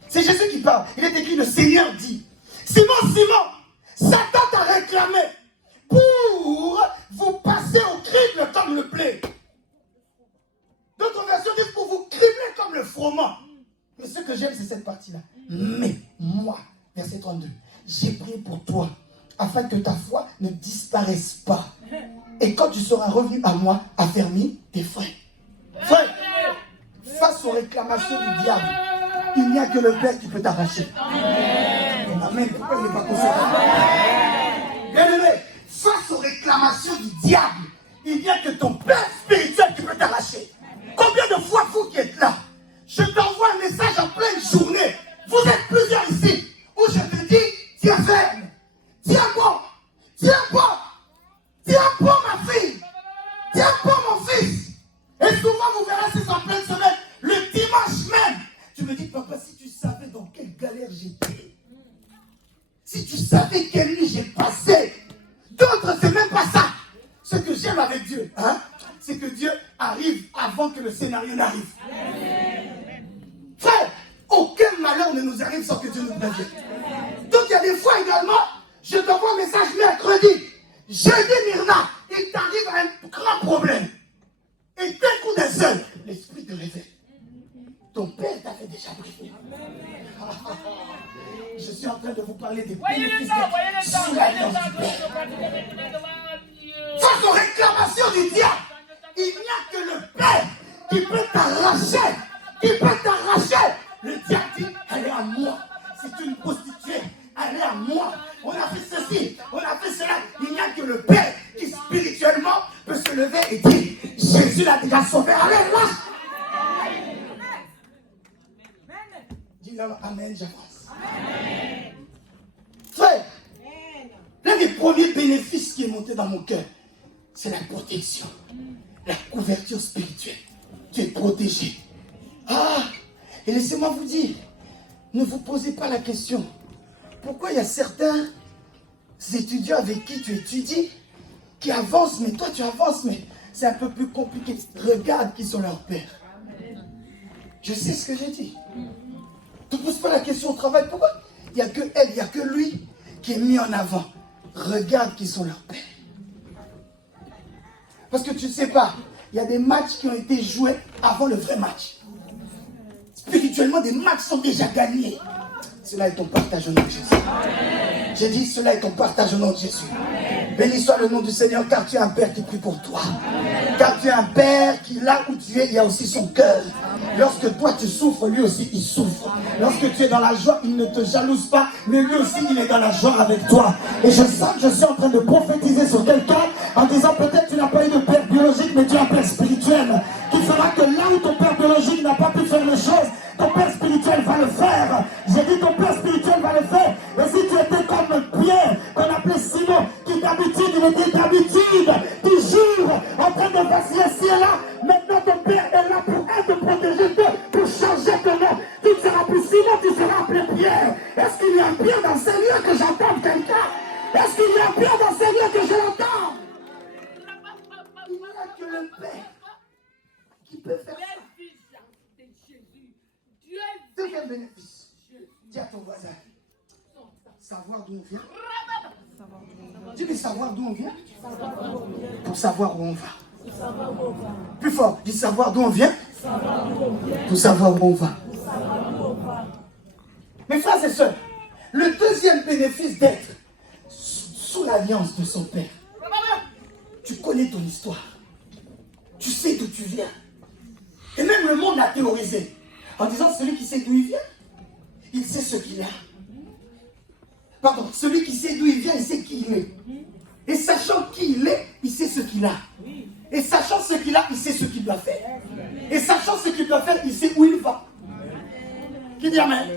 C'est Jésus qui parle. Il est écrit, le Seigneur dit, Simon, Simon, Satan t'a réclamé pour vous passer au crible comme le blé. D'autres versions disent pour vous cribler comme le froment. Mais ce que j'aime, c'est cette partie-là. Mais moi, verset 32, j'ai prié pour toi, afin que ta foi ne disparaisse pas. Et quand tu seras revenu à moi, affermis tes freins. Frère, face aux réclamations du diable, il n'y a que le Père qui peut t'arracher. Amen. Pourquoi il n'est pas concerné? Bien aimé, face aux réclamations du diable, il n'y a que ton Père spirituel qui peut t'arracher. Combien de fois vous qui êtes là, je t'envoie un message en pleine journée. Vous êtes plusieurs ici, où je te dis, tiens ferme, tiens bon, tiens bon, tiens bon ma fille, tiens bon mon fils. Et souvent vous verrez, c'est en pleine semaine, le dimanche même. Tu me dis, papa, si tu savais dans quelle galère j'étais, si tu savais quelle nuit j'ai passé, d'autres c'est même pas ça. Ce que j'aime avec Dieu, c'est que Dieu arrive avant que le scénario n'arrive. Frère, aucun malheur ne nous arrive sans que Dieu nous prévienne. Donc il y a des fois également, je t'envoie un message mercredi, jeudi Myrna, il t'arrive à un grand problème. Et d'un coup d'un seul, l'esprit te révèle. Ton Père t'avait déjà prévenu. Je suis en train de vous parler des bénéfices sous l'alliance du Père. Face aux réclamations du diable, il n'y a que le Père qui peut t'arracher. Qui peut t'arracher. Le diable dit, elle est à moi. C'est une prostituée. Elle est à moi. On a fait ceci, on a fait cela. Il n'y a que le Père qui spirituellement peut se lever et dire, Jésus l'a déjà sauvé. Alléluia. Dis-leur Amen, j'avance. Frère, l'un des premiers bénéfices qui est monté dans mon cœur, c'est la protection, la couverture spirituelle. Tu es protégé. Et laissez-moi vous dire, ne vous posez pas la question. Pourquoi il y a certains étudiants avec qui tu étudies qui avancent, mais toi tu avances, mais c'est un peu plus compliqué. Regarde qui sont leurs pères. Je sais ce que j'ai dit. Ne te pose pas la question au travail. Pourquoi il n'y a que elle, il n'y a que lui qui est mis en avant. Regarde qui sont leurs pères. Parce que tu ne sais pas, il y a des matchs qui ont été joués avant le vrai match. Spirituellement, des matchs sont déjà gagnés. Cela est ton partage au nom de Jésus. J'ai dit, cela est ton partage au nom de Jésus. Béni soit le nom du Seigneur, car tu es un Père qui prie pour toi. Car tu es un Père qui, là où tu es, il y a aussi son cœur. Lorsque toi tu souffres, lui aussi il souffre. Lorsque tu es dans la joie, il ne te jalouse pas, mais lui aussi il est dans la joie avec toi. Et je sens que je suis en train de prophétiser sur quelqu'un en disant peut-être tu n'as pas eu de père biologique, mais tu as un père spirituel. Qui fera que là où ton père biologique n'a pas pu faire les choses, ton père spirituel va le faire. J'ai dit ton père spirituel va le faire. Et si tu étais comme Pierre, qu'on appelait Simon, qui d'habitude, il était d'habitude, toujours en train de vaciller ci et là, maintenant ton père est là pour te protéger, pour changer ton nom. Tu ne seras plus Simon, tu seras appelé Pierre. Est-ce qu'il y a un Pierre dans ces lieux que j'entende quelqu'un? Est-ce qu'il y a un Pierre dans ces lieux que je l'entends? Il n'y a que le Père qui peut faire ça. Deuxième bénéfice. Dis à ton voisin, savoir d'où on vient. Tu veux savoir d'où on vient? Pour savoir où on va. Plus fort, dis savoir d'où on vient. Pour savoir où on va. Mes frères et sœurs, le deuxième bénéfice d'être sous l'alliance de son Père. Tu connais ton histoire. Tu sais d'où tu viens. Et même le monde l'a théorisé. En disant, celui qui sait d'où il vient, il sait ce qu'il a. Pardon, celui qui sait d'où il vient, il sait qui il est. Et sachant qui il est, il sait ce qu'il a. Et sachant ce qu'il a, il sait ce qu'il doit faire. Et sachant ce qu'il doit faire, il sait où il va. Qui dit amen?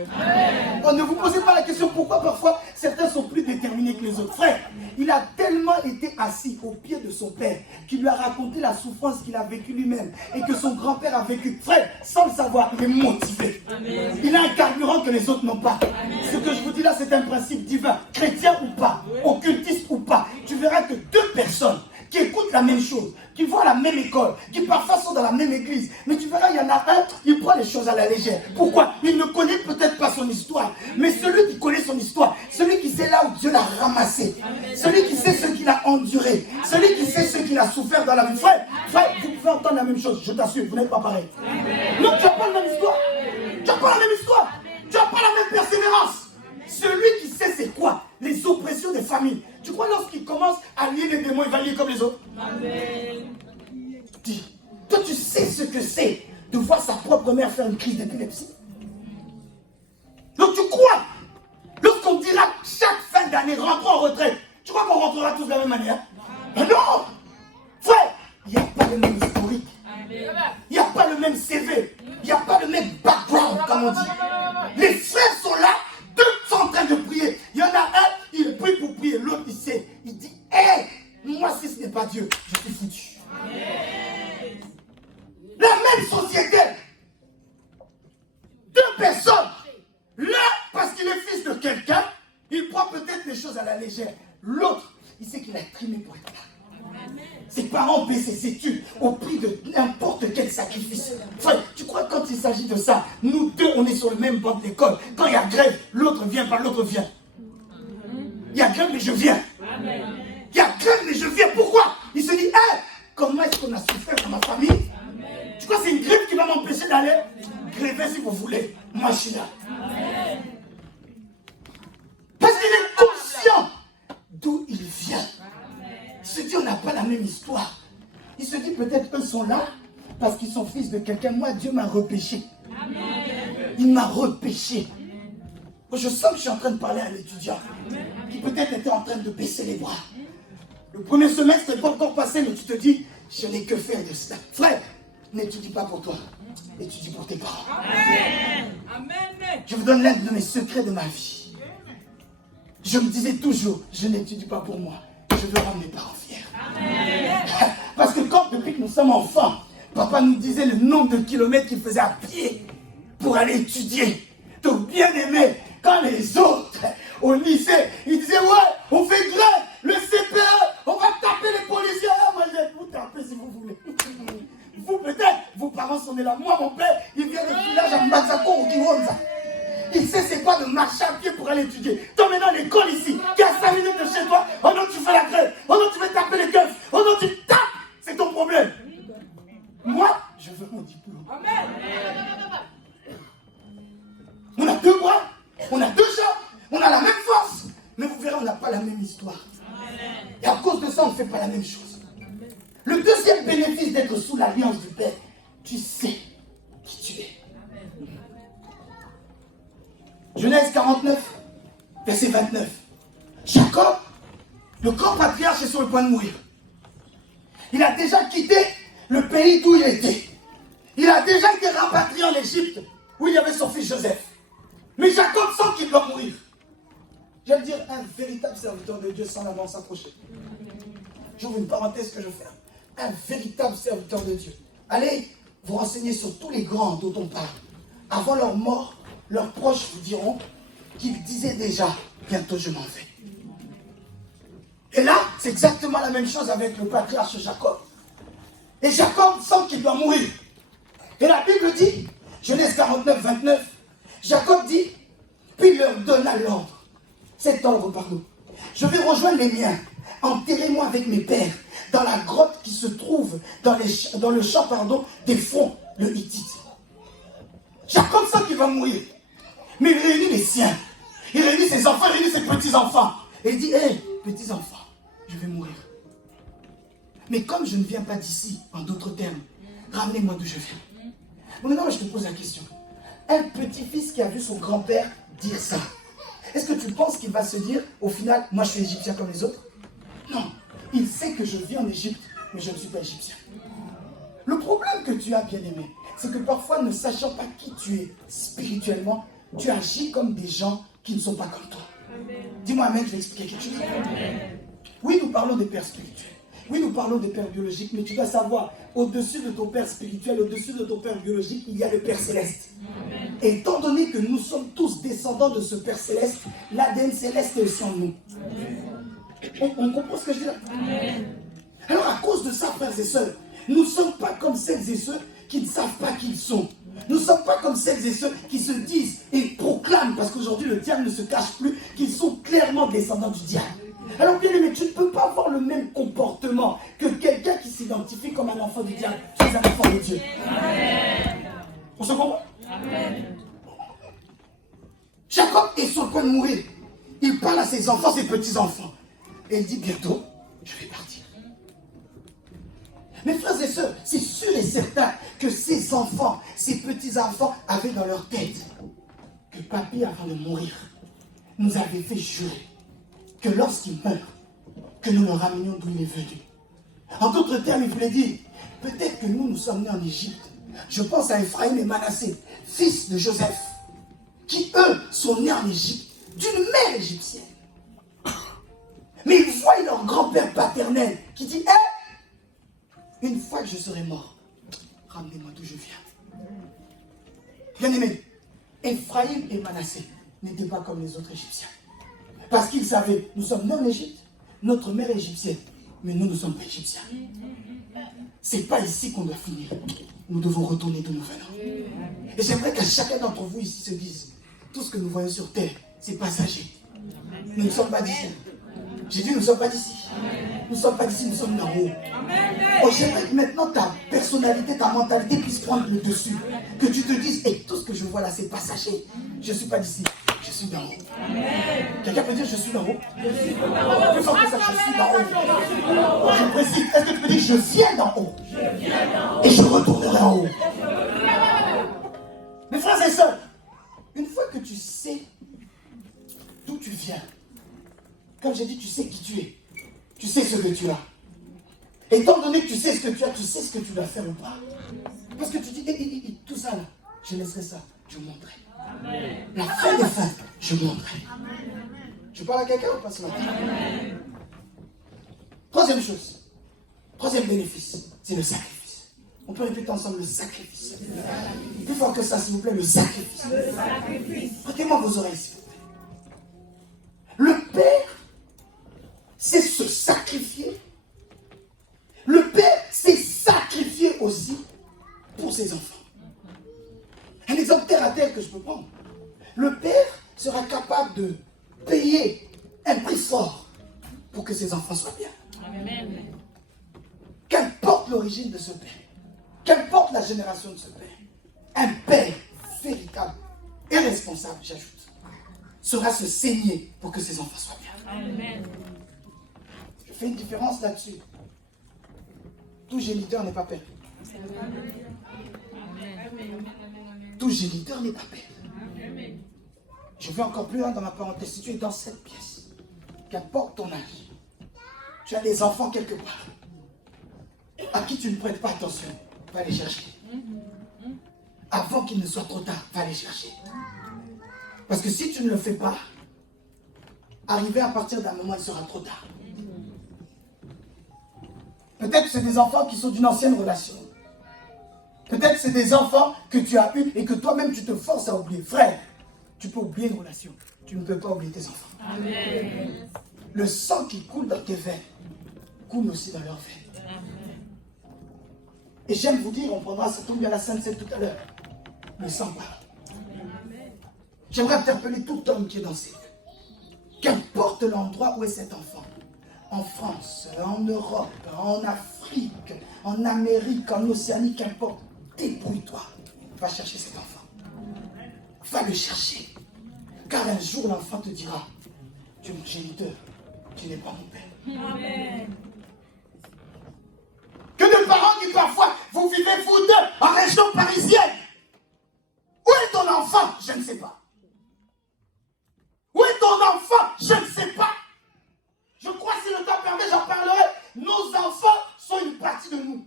Oh, ne vous posez pas la question pourquoi parfois certains sont plus déterminés que les autres. Frère, il a tellement été assis au pied de son père qu'il lui a raconté la souffrance qu'il a vécue lui-même et que son grand-père a vécu. Frère, sans le savoir, il est motivé. Amen. Il a un carburant que les autres n'ont pas. Amen. Ce que je vous dis là, c'est un principe divin. Chrétien ou pas, occultiste ou pas, tu verras que deux personnes qui écoutent la même chose, qui vont à la même école, qui parfois sont dans la même église. Mais tu verras, il y en a un, il prend les choses à la légère. Pourquoi? Il ne connaît peut-être pas son histoire. Mais celui qui connaît son histoire, celui qui sait là où Dieu l'a ramassé, celui qui sait ce qu'il a enduré, celui qui sait ce qu'il a souffert dans la vie. Frère, vous pouvez entendre la même chose, je t'assure, vous n'êtes pas pareil. Non, tu n'as pas la même histoire. Tu n'as pas la même histoire. Tu n'as pas la même persévérance. Celui qui sait c'est quoi les oppressions des familles. Tu crois lorsqu'il commence à lier les démons, il va lier comme les autres? Amen. Dis, toi tu sais ce que c'est de voir sa propre mère faire une crise d'épilepsie. Donc tu crois, lorsqu'on dira chaque fin d'année, rentrons en retraite, tu crois qu'on rentrera tous de la même manière? Mais non! Frère, il n'y a pas le même historique. Il n'y a pas le même CV. Il n'y a pas le même background, comme on dit. Les frères sont là, deux sont en train de prier. Il y en a un, il prie pour prier, l'autre il sait. Il dit, hé, moi si ce n'est pas Dieu, je suis foutu. Amen. La même société. Deux personnes. L'un, parce qu'il est fils de quelqu'un, il prend peut-être les choses à la légère. L'autre, il sait qu'il a trimé pour être là. Ses parents paient ses études au prix de n'importe quel sacrifice. Frère, tu crois que quand il s'agit de ça, nous deux, on est sur le même banc de l'école. Quand il y a grève, l'autre vient pas, l'autre vient. Il y a grève, mais je viens. Il y a grève, mais je viens. Pourquoi? Il se dit, hey, comment est-ce qu'on a souffert dans ma famille? Tu crois que c'est une grève qui va m'empêcher d'aller? Gréver si vous voulez. Moi, je suis là. Parce qu'il est conscient d'où il vient. Il se dit, on n'a pas la même histoire. Il se dit, peut-être eux sont là parce qu'ils sont fils de quelqu'un. Moi, Dieu m'a repêché. Il m'a repêché. Je sens que je suis en train de parler à un étudiant qui peut-être était en train de baisser les bras. Le premier semestre n'est pas encore passé, mais tu te dis, je n'ai que faire de cela. Frère, n'étudie pas pour toi, étudie pour tes parents. Amen. Je vous donne l'un de mes secrets de ma vie. Je me disais toujours, je n'étudie pas pour moi. Je veux rendre mes parents fiers. Amen. Parce que quand, depuis que nous sommes enfants, papa nous disait le nombre de kilomètres qu'il faisait à pied pour aller étudier. Donc bien aimé, quand les autres, au lycée, ils disaient, ouais, on fait grève, le CPE, on va taper les policiers. Moi, je vais vous taper si vous voulez. Vous peut-être, vos parents sont nés là. Moi, mon père, il vient du village à Matsako ou Kiwonza. Il sait c'est quoi de marcher à pied pour aller étudier. Toi maintenant l'école ici, qui est à 5 minutes de chez toi, oh non tu fais la grève, oh non tu veux taper les keufs, oh non tu tapes, c'est ton problème. Moi, je veux mon diplôme. Amen. On a deux bras, On a 2 jambes, on a la même force, mais vous verrez, on n'a pas la même histoire. Et à cause de ça, on ne fait pas la même chose. Le deuxième bénéfice d'être sous l'alliance du Père, tu sais qui tu es. Genèse 49, verset 29. Jacob, le grand patriarche, est sur le point de mourir. Il a déjà quitté le pays d'où il était. Il a déjà été rapatrié en Égypte, où il y avait son fils Joseph. Mais Jacob sent qu'il doit mourir. J'aime dire un véritable serviteur de Dieu sans l'avoir s'approcher. J'ouvre une parenthèse que je fais. Un véritable serviteur de Dieu. Allez vous renseigner sur tous les grands dont on parle. Avant leur mort, leurs proches vous diront qu'ils disaient déjà, bientôt je m'en vais. Et là, c'est exactement la même chose avec le patriarche Jacob. Et Jacob sent qu'il doit mourir. Et la Bible dit, Genèse 49, 29, Jacob dit, puis il leur donna l'ordre. Cet ordre, pardon. Je vais rejoindre les miens. Enterrez-moi avec mes pères dans la grotte qui se trouve dans le champ d'Éphron, le Hittite. Jacob sent qu'il va mourir. Mais il réunit les siens. Il réunit ses enfants, il réunit ses petits-enfants. Et il dit, hé, petits-enfants, je vais mourir. Mais comme je ne viens pas d'ici, en d'autres termes, ramenez-moi d'où je viens. Maintenant, je te pose la question. Un petit-fils qui a vu son grand-père dire ça, est-ce que tu penses qu'il va se dire, au final, moi je suis égyptien comme les autres? Non. Il sait que je vis en Égypte, mais je ne suis pas égyptien. Le problème que tu as, bien-aimé, c'est que parfois, ne sachant pas qui tu es spirituellement, tu agis comme des gens qui ne sont pas comme toi. Dis-moi amen, je vais expliquer quelque chose. Oui, nous parlons des pères spirituels. Oui, nous parlons des pères biologiques, mais tu dois savoir, au-dessus de ton père spirituel, au-dessus de ton père biologique, il y a le Père céleste. Et étant donné que nous sommes tous descendants de ce Père céleste, l'ADN céleste est aussi en nous. On comprend ce que je dis là? Alors à cause de ça, frères et sœurs, nous ne sommes pas comme celles et ceux qui ne savent pas qui ils sont. Nous ne sommes pas comme celles et ceux qui se disent et proclament, parce qu'aujourd'hui le diable ne se cache plus, qu'ils sont clairement descendants du diable. Alors bien aimé, tu ne peux pas avoir le même comportement que quelqu'un qui s'identifie comme un enfant du diable. Tu es un enfant de Dieu. On se comprend? Jacob est sur le point de mourir. Il parle à ses enfants, ses petits-enfants. Et il dit bientôt, je vais partir. Mes frères et sœurs, c'est sûr et certain que ces enfants, ces petits-enfants avaient dans leur tête que papy, avant de mourir, nous avait fait jurer que lorsqu'il meurt, que nous le ramenions d'où il est venu. En d'autres termes, il voulait dire, peut-être que nous sommes nés en Égypte. Je pense à Ephraïm et Manassé, fils de Joseph, qui eux sont nés en Égypte, d'une mère égyptienne. Mais ils voient leur grand-père paternel qui dit, hé, une fois que je serai mort, ramenez-moi d'où je viens. Bien aimé, Ephraïm et Manassé n'étaient pas comme les autres Égyptiens. Parce qu'ils savaient, nous sommes nés en Égypte, notre mère est égyptienne, mais nous ne sommes pas égyptiens. C'est pas ici qu'on doit finir. Nous devons retourner d'où nous venons. Et j'aimerais qu'à chacun d'entre vous ici se dise, tout ce que nous voyons sur terre, c'est passager. Nous ne sommes pas d'ici. J'ai dit, nous ne sommes pas d'ici. Nous ne sommes pas d'ici, nous sommes d'en haut. Oh, j'aimerais que maintenant ta personnalité, ta mentalité puisse prendre le dessus. Que tu te dises, et tout ce que je vois là, c'est passager. Je ne suis pas d'ici, je suis d'en haut. Quelqu'un peut dire, je suis d'en haut? Plus fort que ça, je suis d'en haut. Je précise, est-ce que tu peux dire, je viens d'en haut? Et je retournerai en haut. Mes frères et sœurs, une fois que tu sais d'où tu viens, comme j'ai dit, tu sais qui tu es. Tu sais ce que tu as. Étant donné que tu sais ce que tu as, tu sais ce que tu dois faire ou pas. Parce que tu dis, tout ça là, je laisserai ça, je montrerai. La fin des fins, je montrerai. Je parle à quelqu'un ou pas ce matin? Troisième chose, troisième bénéfice, c'est le sacrifice. On peut répéter ensemble le sacrifice. Plus fort que ça, s'il vous plaît, le sacrifice. Prêtez-moi vos oreilles, s'il vous plaît. Le Père, c'est se sacrifier. Le Père s'est sacrifié aussi pour ses enfants. Un exemple terre à terre que je peux prendre. Le Père sera capable de payer un prix fort pour que ses enfants soient bien. Amen. Qu'importe l'origine de ce Père, qu'importe la génération de ce Père, un Père véritable et responsable, j'ajoute, saura se saigner pour que ses enfants soient bien. Amen. Je fais une différence là-dessus. Tout géniteur n'est pas père. Tout géniteur n'est pas père. Je vais encore plus loin dans ma parenthèse. Si tu es dans cette pièce, qu'importe ton âge, tu as des enfants quelque part, à qui tu ne prêtes pas attention, va les chercher. Avant qu'il ne soit trop tard, va les chercher. Parce que si tu ne le fais pas, arrivé à partir d'un moment, il sera trop tard. Peut-être que c'est des enfants qui sont d'une ancienne relation. Peut-être que c'est des enfants que tu as eus et que toi-même tu te forces à oublier. Frère, tu peux oublier une relation. Tu ne peux pas oublier tes enfants. Amen. Le sang qui coule dans tes veines coule aussi dans leurs veines. Et j'aime vous dire, on prendra, ça tombe bien la Sainte Seine tout à l'heure. Le sang parle. J'aimerais interpeller tout homme qui est dans ces lieux. Qu'importe l'endroit où est cet enfant. En France, en Europe, en Afrique, en Amérique, en Océanie, qu'importe. Débrouille-toi. Va chercher cet enfant. Va le chercher. Car un jour, l'enfant te dira, tu es mon géniteur, tu n'es pas mon père. Amen. Que de parents qui parfois, vous vivez vous deux en région parisienne. Où est ton enfant? Je ne sais pas. Où est ton enfant? Je ne sais pas. Je crois, si le temps permet, j'en parlerai. Nos enfants sont une partie de nous.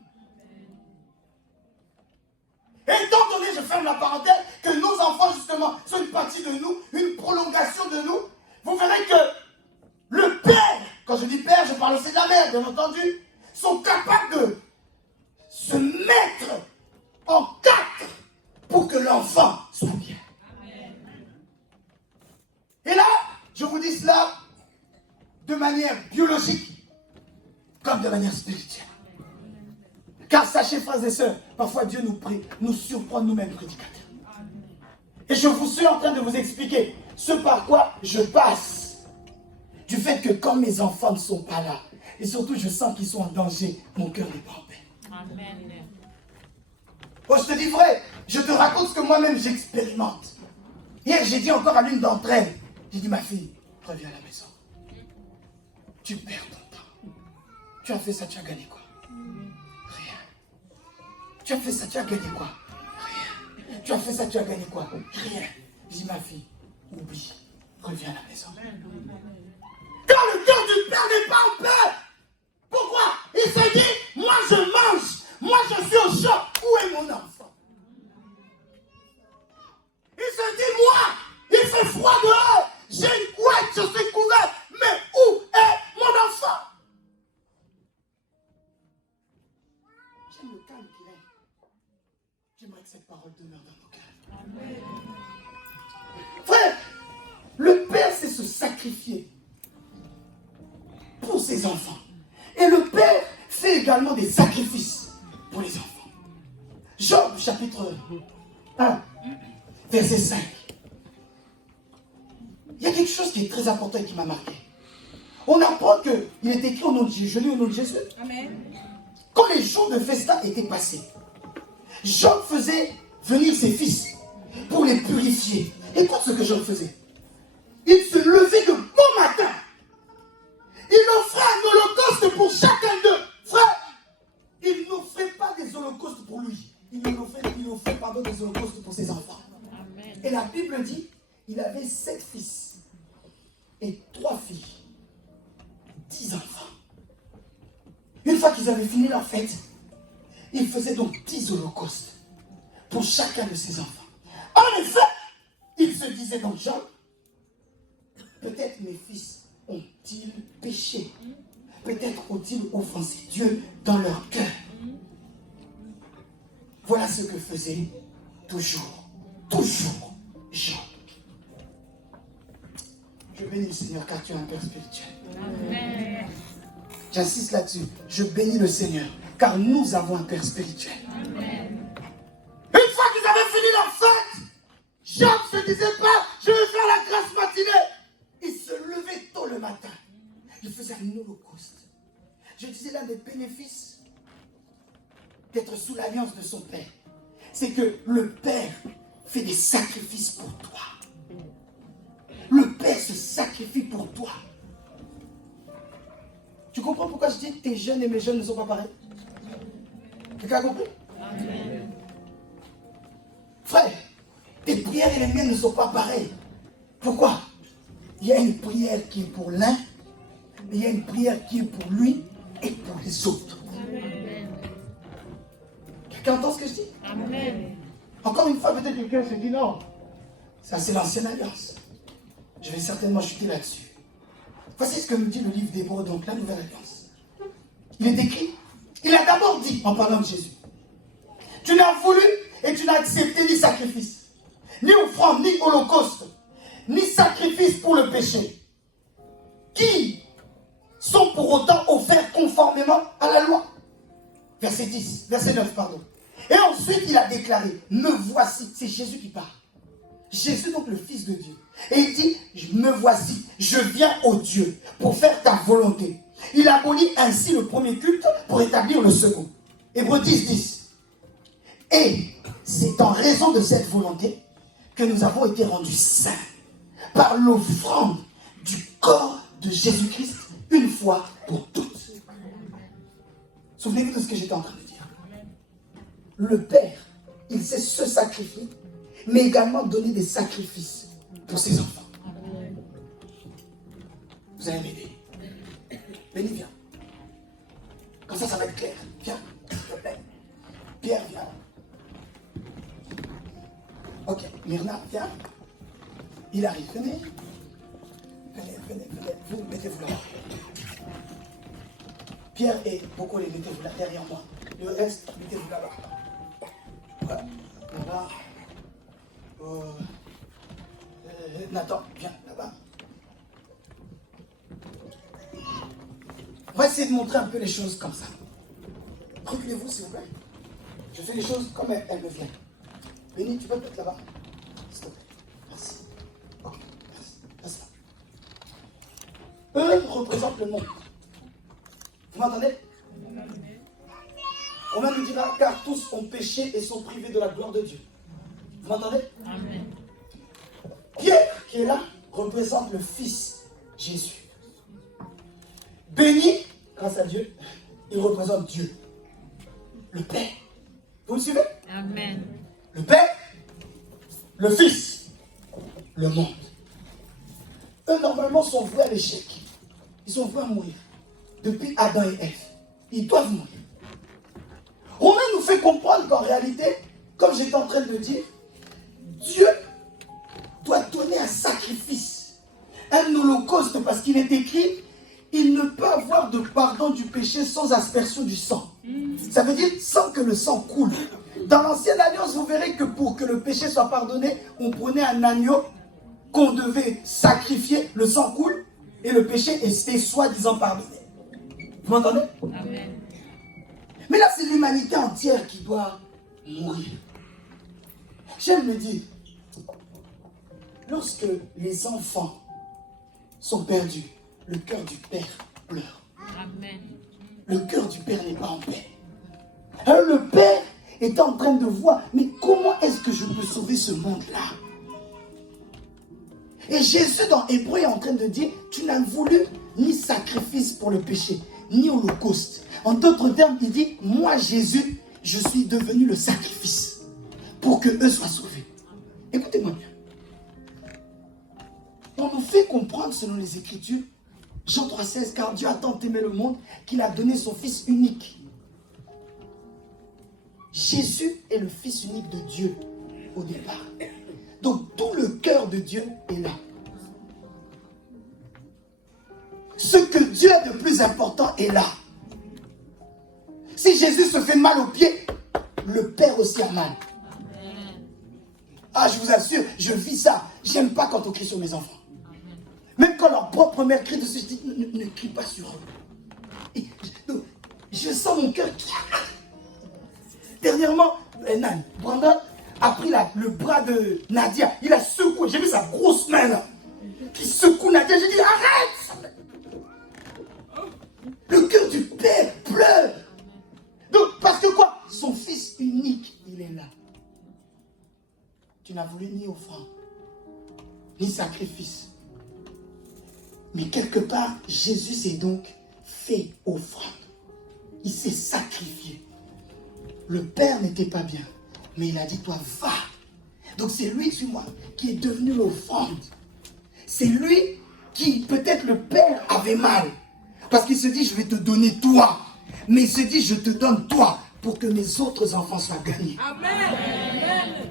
Et étant donné, je ferme la parenthèse, que nos enfants, justement, sont une partie de nous, une prolongation de nous, vous verrez que le père, quand je dis père, je parle aussi de la mère, bien entendu, sont capables de se mettre en quatre pour que l'enfant soit bien. Et là, je vous dis cela de manière biologique comme de manière spirituelle. Car sachez, frères et sœurs, parfois Dieu nous surprend nous-mêmes prédicateurs. Et je vous suis en train de vous expliquer ce par quoi je passe. Du fait que quand mes enfants ne sont pas là, et surtout je sens qu'ils sont en danger, mon cœur n'est pas en paix. Amen. Oh, je te dis vrai, je te raconte ce que moi-même j'expérimente. Hier, j'ai dit encore à l'une d'entre elles, j'ai dit, ma fille, reviens à la maison. Tu perds ton temps. Tu as fait ça, tu as gagné quoi? Rien. Tu as fait ça, tu as gagné quoi? Rien. Tu as fait ça, tu as gagné quoi? Rien. Je dis, ma fille, oublie, reviens à la maison. Quand le cœur du père n'est pas en paix, pourquoi? Il se dit, moi je mange, moi je suis au choc, où est mon enfant? Il se dit, moi, il fait froid dehors, j'ai une couette, je suis couvert, mais où est mon enfant? J'aime le calme qu'il est. J'aimerais que cette parole demeure dans nos cœurs. Frère, le père c'est se sacrifier pour ses enfants. Et le père fait également des sacrifices pour les enfants. Job chapitre 1, verset 5. Il y a quelque chose qui est très important et qui m'a marqué. On apprend qu'il est écrit au nom de Jésus. Je lis au nom de Jésus. Amen. Quand les jours de festin étaient passés, Job faisait venir ses fils pour les purifier. Écoute ce que Job faisait. Il se levait de bon matin. Il offrait un holocauste pour chacun d'eux. Frère, il n'offrait pas des holocaustes pour lui. Il offrait des holocaustes pour ses enfants. Amen. Et la Bible dit, il avait 7 fils et 3 filles. 10 enfants. Une fois qu'ils avaient fini leur fête, il faisait donc 10 holocaustes pour chacun de ses enfants. En effet, il se disait donc, Job, peut-être mes fils ont-ils péché? Peut-être ont-ils offensé Dieu dans leur cœur? Voilà ce que faisait toujours Job. Je bénis le Seigneur car tu es un Père spirituel. Amen. J'insiste là-dessus. Je bénis le Seigneur car nous avons un Père spirituel. Amen. Une fois qu'ils avaient fini leur fête, Job ne se disait pas, je vais faire la grasse matinée. Il se levait tôt le matin. Il faisait un holocauste. Je disais, l'un des bénéfices d'être sous l'alliance de son Père, c'est que le Père fait des sacrifices pour toi. Le elle se sacrifie pour toi. Tu comprends pourquoi je dis que tes jeunes et mes jeunes ne sont pas pareils? Quelqu'un a compris? Amen. Frère, tes prières et les miennes ne sont pas pareilles. Pourquoi? Il y a une prière qui est pour l'un, mais il y a une prière qui est pour lui et pour les autres. Amen. Quelqu'un entend ce que je dis? Amen. Encore une fois, peut-être quelqu'un se dit non. Ça, c'est l'ancienne alliance. Je vais certainement chuter là-dessus. Voici ce que nous dit le livre d'Hébreux, donc la nouvelle alliance. Il est écrit, il a d'abord dit, en parlant de Jésus, tu n'as voulu et tu n'as accepté ni sacrifice, ni offrande, ni holocauste, ni sacrifice pour le péché, qui sont pour autant offerts conformément à la loi. Verset 9, pardon. Et ensuite, il a déclaré, me voici, c'est Jésus qui parle. Jésus, donc le Fils de Dieu. Et il dit, me voici, je viens au Dieu pour faire ta volonté. Il abolit ainsi le premier culte pour établir le second. Hébreux 10. Et c'est en raison de cette volonté que nous avons été rendus saints par l'offrande du corps de Jésus-Christ une fois pour toutes. Souvenez-vous de ce que j'étais en train de dire. Le Père, il sait se sacrifier, mais également donner des sacrifices pour ses enfants. Vous allez m'aider. Béni, viens. Comme ça va être clair. Viens, s'il te plaît. Pierre, viens. Ok, Myrna, viens. Il arrive, venez. Venez. Vous, mettez-vous là. Pierre et Boko, mettez-vous là, derrière moi. Le reste, mettez-vous là-bas. Voilà. Là-bas. Nathan, viens là-bas. On va essayer de montrer un peu les choses comme ça. Reculez-vous, s'il vous plaît. Je fais les choses comme elles me viennent. Béni, tu peux te mettre là-bas? S'il te plaît. Merci. Ok, merci. Eux représentent le monde. Vous m'entendez? Romain nous dira, car tous ont péché et sont privés de la gloire de Dieu. Vous m'entendez? Amen. Pierre, qui est là, représente le Fils Jésus. Béni, grâce à Dieu, il représente Dieu. Le Père. Vous me suivez? Amen. Le Père, le Fils, le monde. Eux, normalement, sont voués à l'échec. Ils sont voués à mourir. Depuis Adam et Ève. Ils doivent mourir. Romain nous fait comprendre qu'en réalité, comme j'étais en train de le dire, Dieu doit donner un sacrifice, un holocauste, parce qu'il est écrit, il ne peut avoir de pardon du péché sans aspersion du sang. Ça veut dire sans que le sang coule. Dans l'ancienne alliance, vous verrez que pour que le péché soit pardonné, on prenait un agneau qu'on devait sacrifier, le sang coule, et le péché était soi-disant pardonné. Vous m'entendez? Amen. Mais là, c'est l'humanité entière qui doit mourir. J'aime le dire. Lorsque les enfants sont perdus, le cœur du Père pleure. Amen. Le cœur du Père n'est pas en paix. Alors le Père est en train de voir, mais comment est-ce que je peux sauver ce monde-là? Et Jésus dans Hébreux est en train de dire, tu n'as voulu ni sacrifice pour le péché, ni holocauste. En d'autres termes, il dit, moi Jésus, je suis devenu le sacrifice pour que eux soient sauvés. Écoutez-moi bien. On nous fait comprendre selon les Écritures, Jean 3,16, car Dieu a tant aimé le monde qu'il a donné son Fils unique. Jésus est le Fils unique de Dieu au départ. Donc tout le cœur de Dieu est là. Ce que Dieu a de plus important est là. Si Jésus se fait mal aux pieds, le Père aussi a mal. Ah, je vous assure, je vis ça. J'aime pas quand on crie sur mes enfants. Même quand leur propre mère crie dessus, je dis, ne crie pas sur eux. Et je sens mon cœur qui... Dernièrement, Brandon a pris le bras de Nadia. Il a secoué. J'ai vu sa grosse main là. Qui secoue Nadia. J'ai dit, arrête! Le cœur du Père pleure. Donc, parce que quoi? Son Fils unique, il est là. Tu n'as voulu ni offrande, ni sacrifice Mais quelque part, Jésus s'est donc fait offrande. Il s'est sacrifié. Le Père n'était pas bien, mais il a dit, toi, va. Donc c'est lui, suis-moi, qui est devenu l'offrande. C'est lui qui, peut-être le Père avait mal. Parce qu'il se dit, je vais te donner toi. Mais il se dit, je te donne toi pour que mes autres enfants soient gagnés. Amen.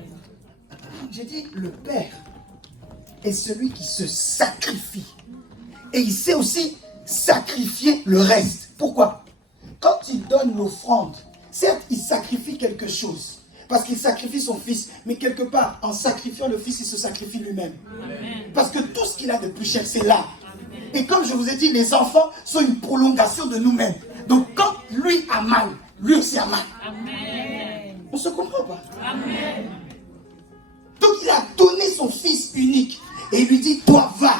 J'ai dit, le Père est celui qui se sacrifie. Et il sait aussi sacrifier le reste. Pourquoi? Quand il donne l'offrande, certes, il sacrifie quelque chose. Parce qu'il sacrifie son fils. Mais quelque part, en sacrifiant le fils, il se sacrifie lui-même. Parce que tout ce qu'il a de plus cher, c'est là. Et comme je vous ai dit, les enfants sont une prolongation de nous-mêmes. Donc quand lui a mal, lui aussi a mal. Amen. On se comprend pas? Amen. Donc il a donné son fils unique. Et il lui dit, toi va.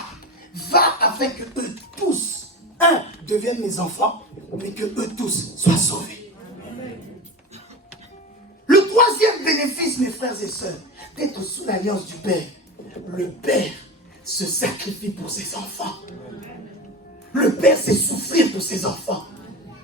Va afin que eux tous, deviennent mes enfants, mais que eux tous soient sauvés. Amen. Le troisième bénéfice, mes frères et sœurs, d'être sous l'alliance du Père. Le Père se sacrifie pour ses enfants. Le Père sait souffrir pour ses enfants.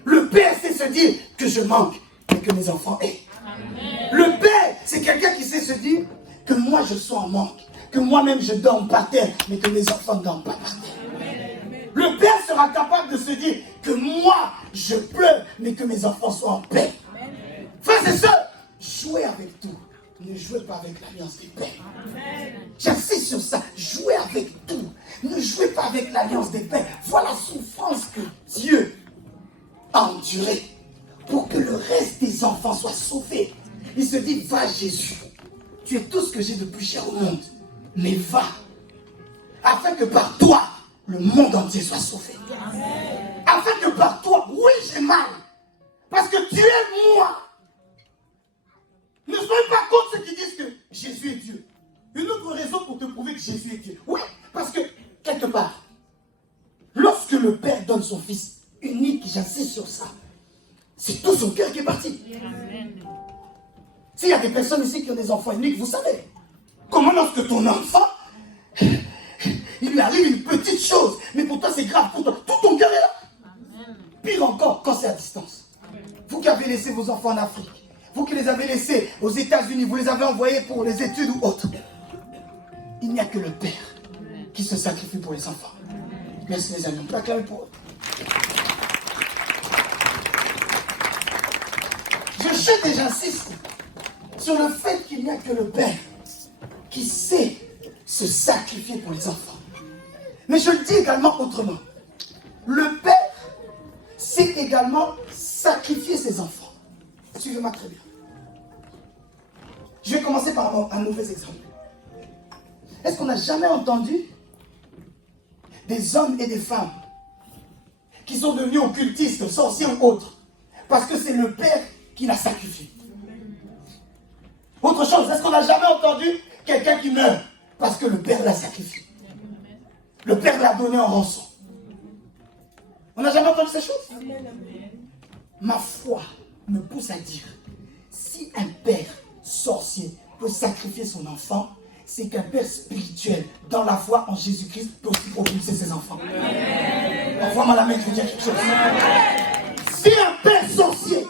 Le Père sait se dire que je manque, mais que mes enfants aient. Amen. Le Père, c'est quelqu'un qui sait se dire que moi je sois en manque, que moi-même je dors par terre, mais que mes enfants ne dorment pas par terre. Amen. Le Père sera capable de se dire que moi je pleure, mais que mes enfants soient en paix. Amen. Frères et sœurs, jouez avec tout. Ne jouez pas avec l'alliance des pères. J'insiste sur ça. Jouez avec tout. Ne jouez pas avec l'alliance des pères. Voilà la souffrance que Dieu a endurée pour que le reste des enfants soient sauvés. Il se dit, va Jésus. Tu es tout ce que j'ai de plus cher au monde. Mais va. Afin que par toi, le monde entier soit sauvé. Afin que par toi, oui j'ai mal. Parce que tu es moi. Ne soyez pas contre ceux qui disent que Jésus est Dieu. Une autre raison pour te prouver que Jésus est Dieu. Oui, parce que, quelque part, lorsque le Père donne son Fils unique, j'insiste sur ça, c'est tout son cœur qui est parti. S'il y a des personnes ici qui ont des enfants uniques, vous savez, comment lorsque ton enfant, il lui arrive une petite chose, mais pour toi c'est grave, pour toi, tout ton cœur est là. Pire encore, quand c'est à distance. Vous qui avez laissé vos enfants en Afrique, vous qui les avez laissés aux États-Unis, vous les avez envoyés pour les études ou autres. Il n'y a que le Père qui se sacrifie pour les enfants. Merci les amis, on peut acclamer pour eux. Je chute et j'insiste sur le fait qu'il n'y a que le Père qui sait se sacrifier pour les enfants. Mais je le dis également autrement. Le Père sait également sacrifier ses enfants. Suivez-moi très bien. Je vais commencer par un mauvais exemple. Est-ce qu'on n'a jamais entendu des hommes et des femmes qui sont devenus occultistes, sorciers ou autres, parce que c'est le Père qui l'a sacrifié? Autre chose, est-ce qu'on n'a jamais entendu quelqu'un qui meurt parce que le Père l'a sacrifié? Le Père l'a donné en rançon. On n'a jamais entendu ces choses? Ma foi me pousse à dire, si un père sorcier peut sacrifier son enfant, c'est qu'un père spirituel dans la foi en Jésus-Christ peut aussi propulser ses enfants. Envoie-moi la main, je veux dire quelque chose. Si un père sorcier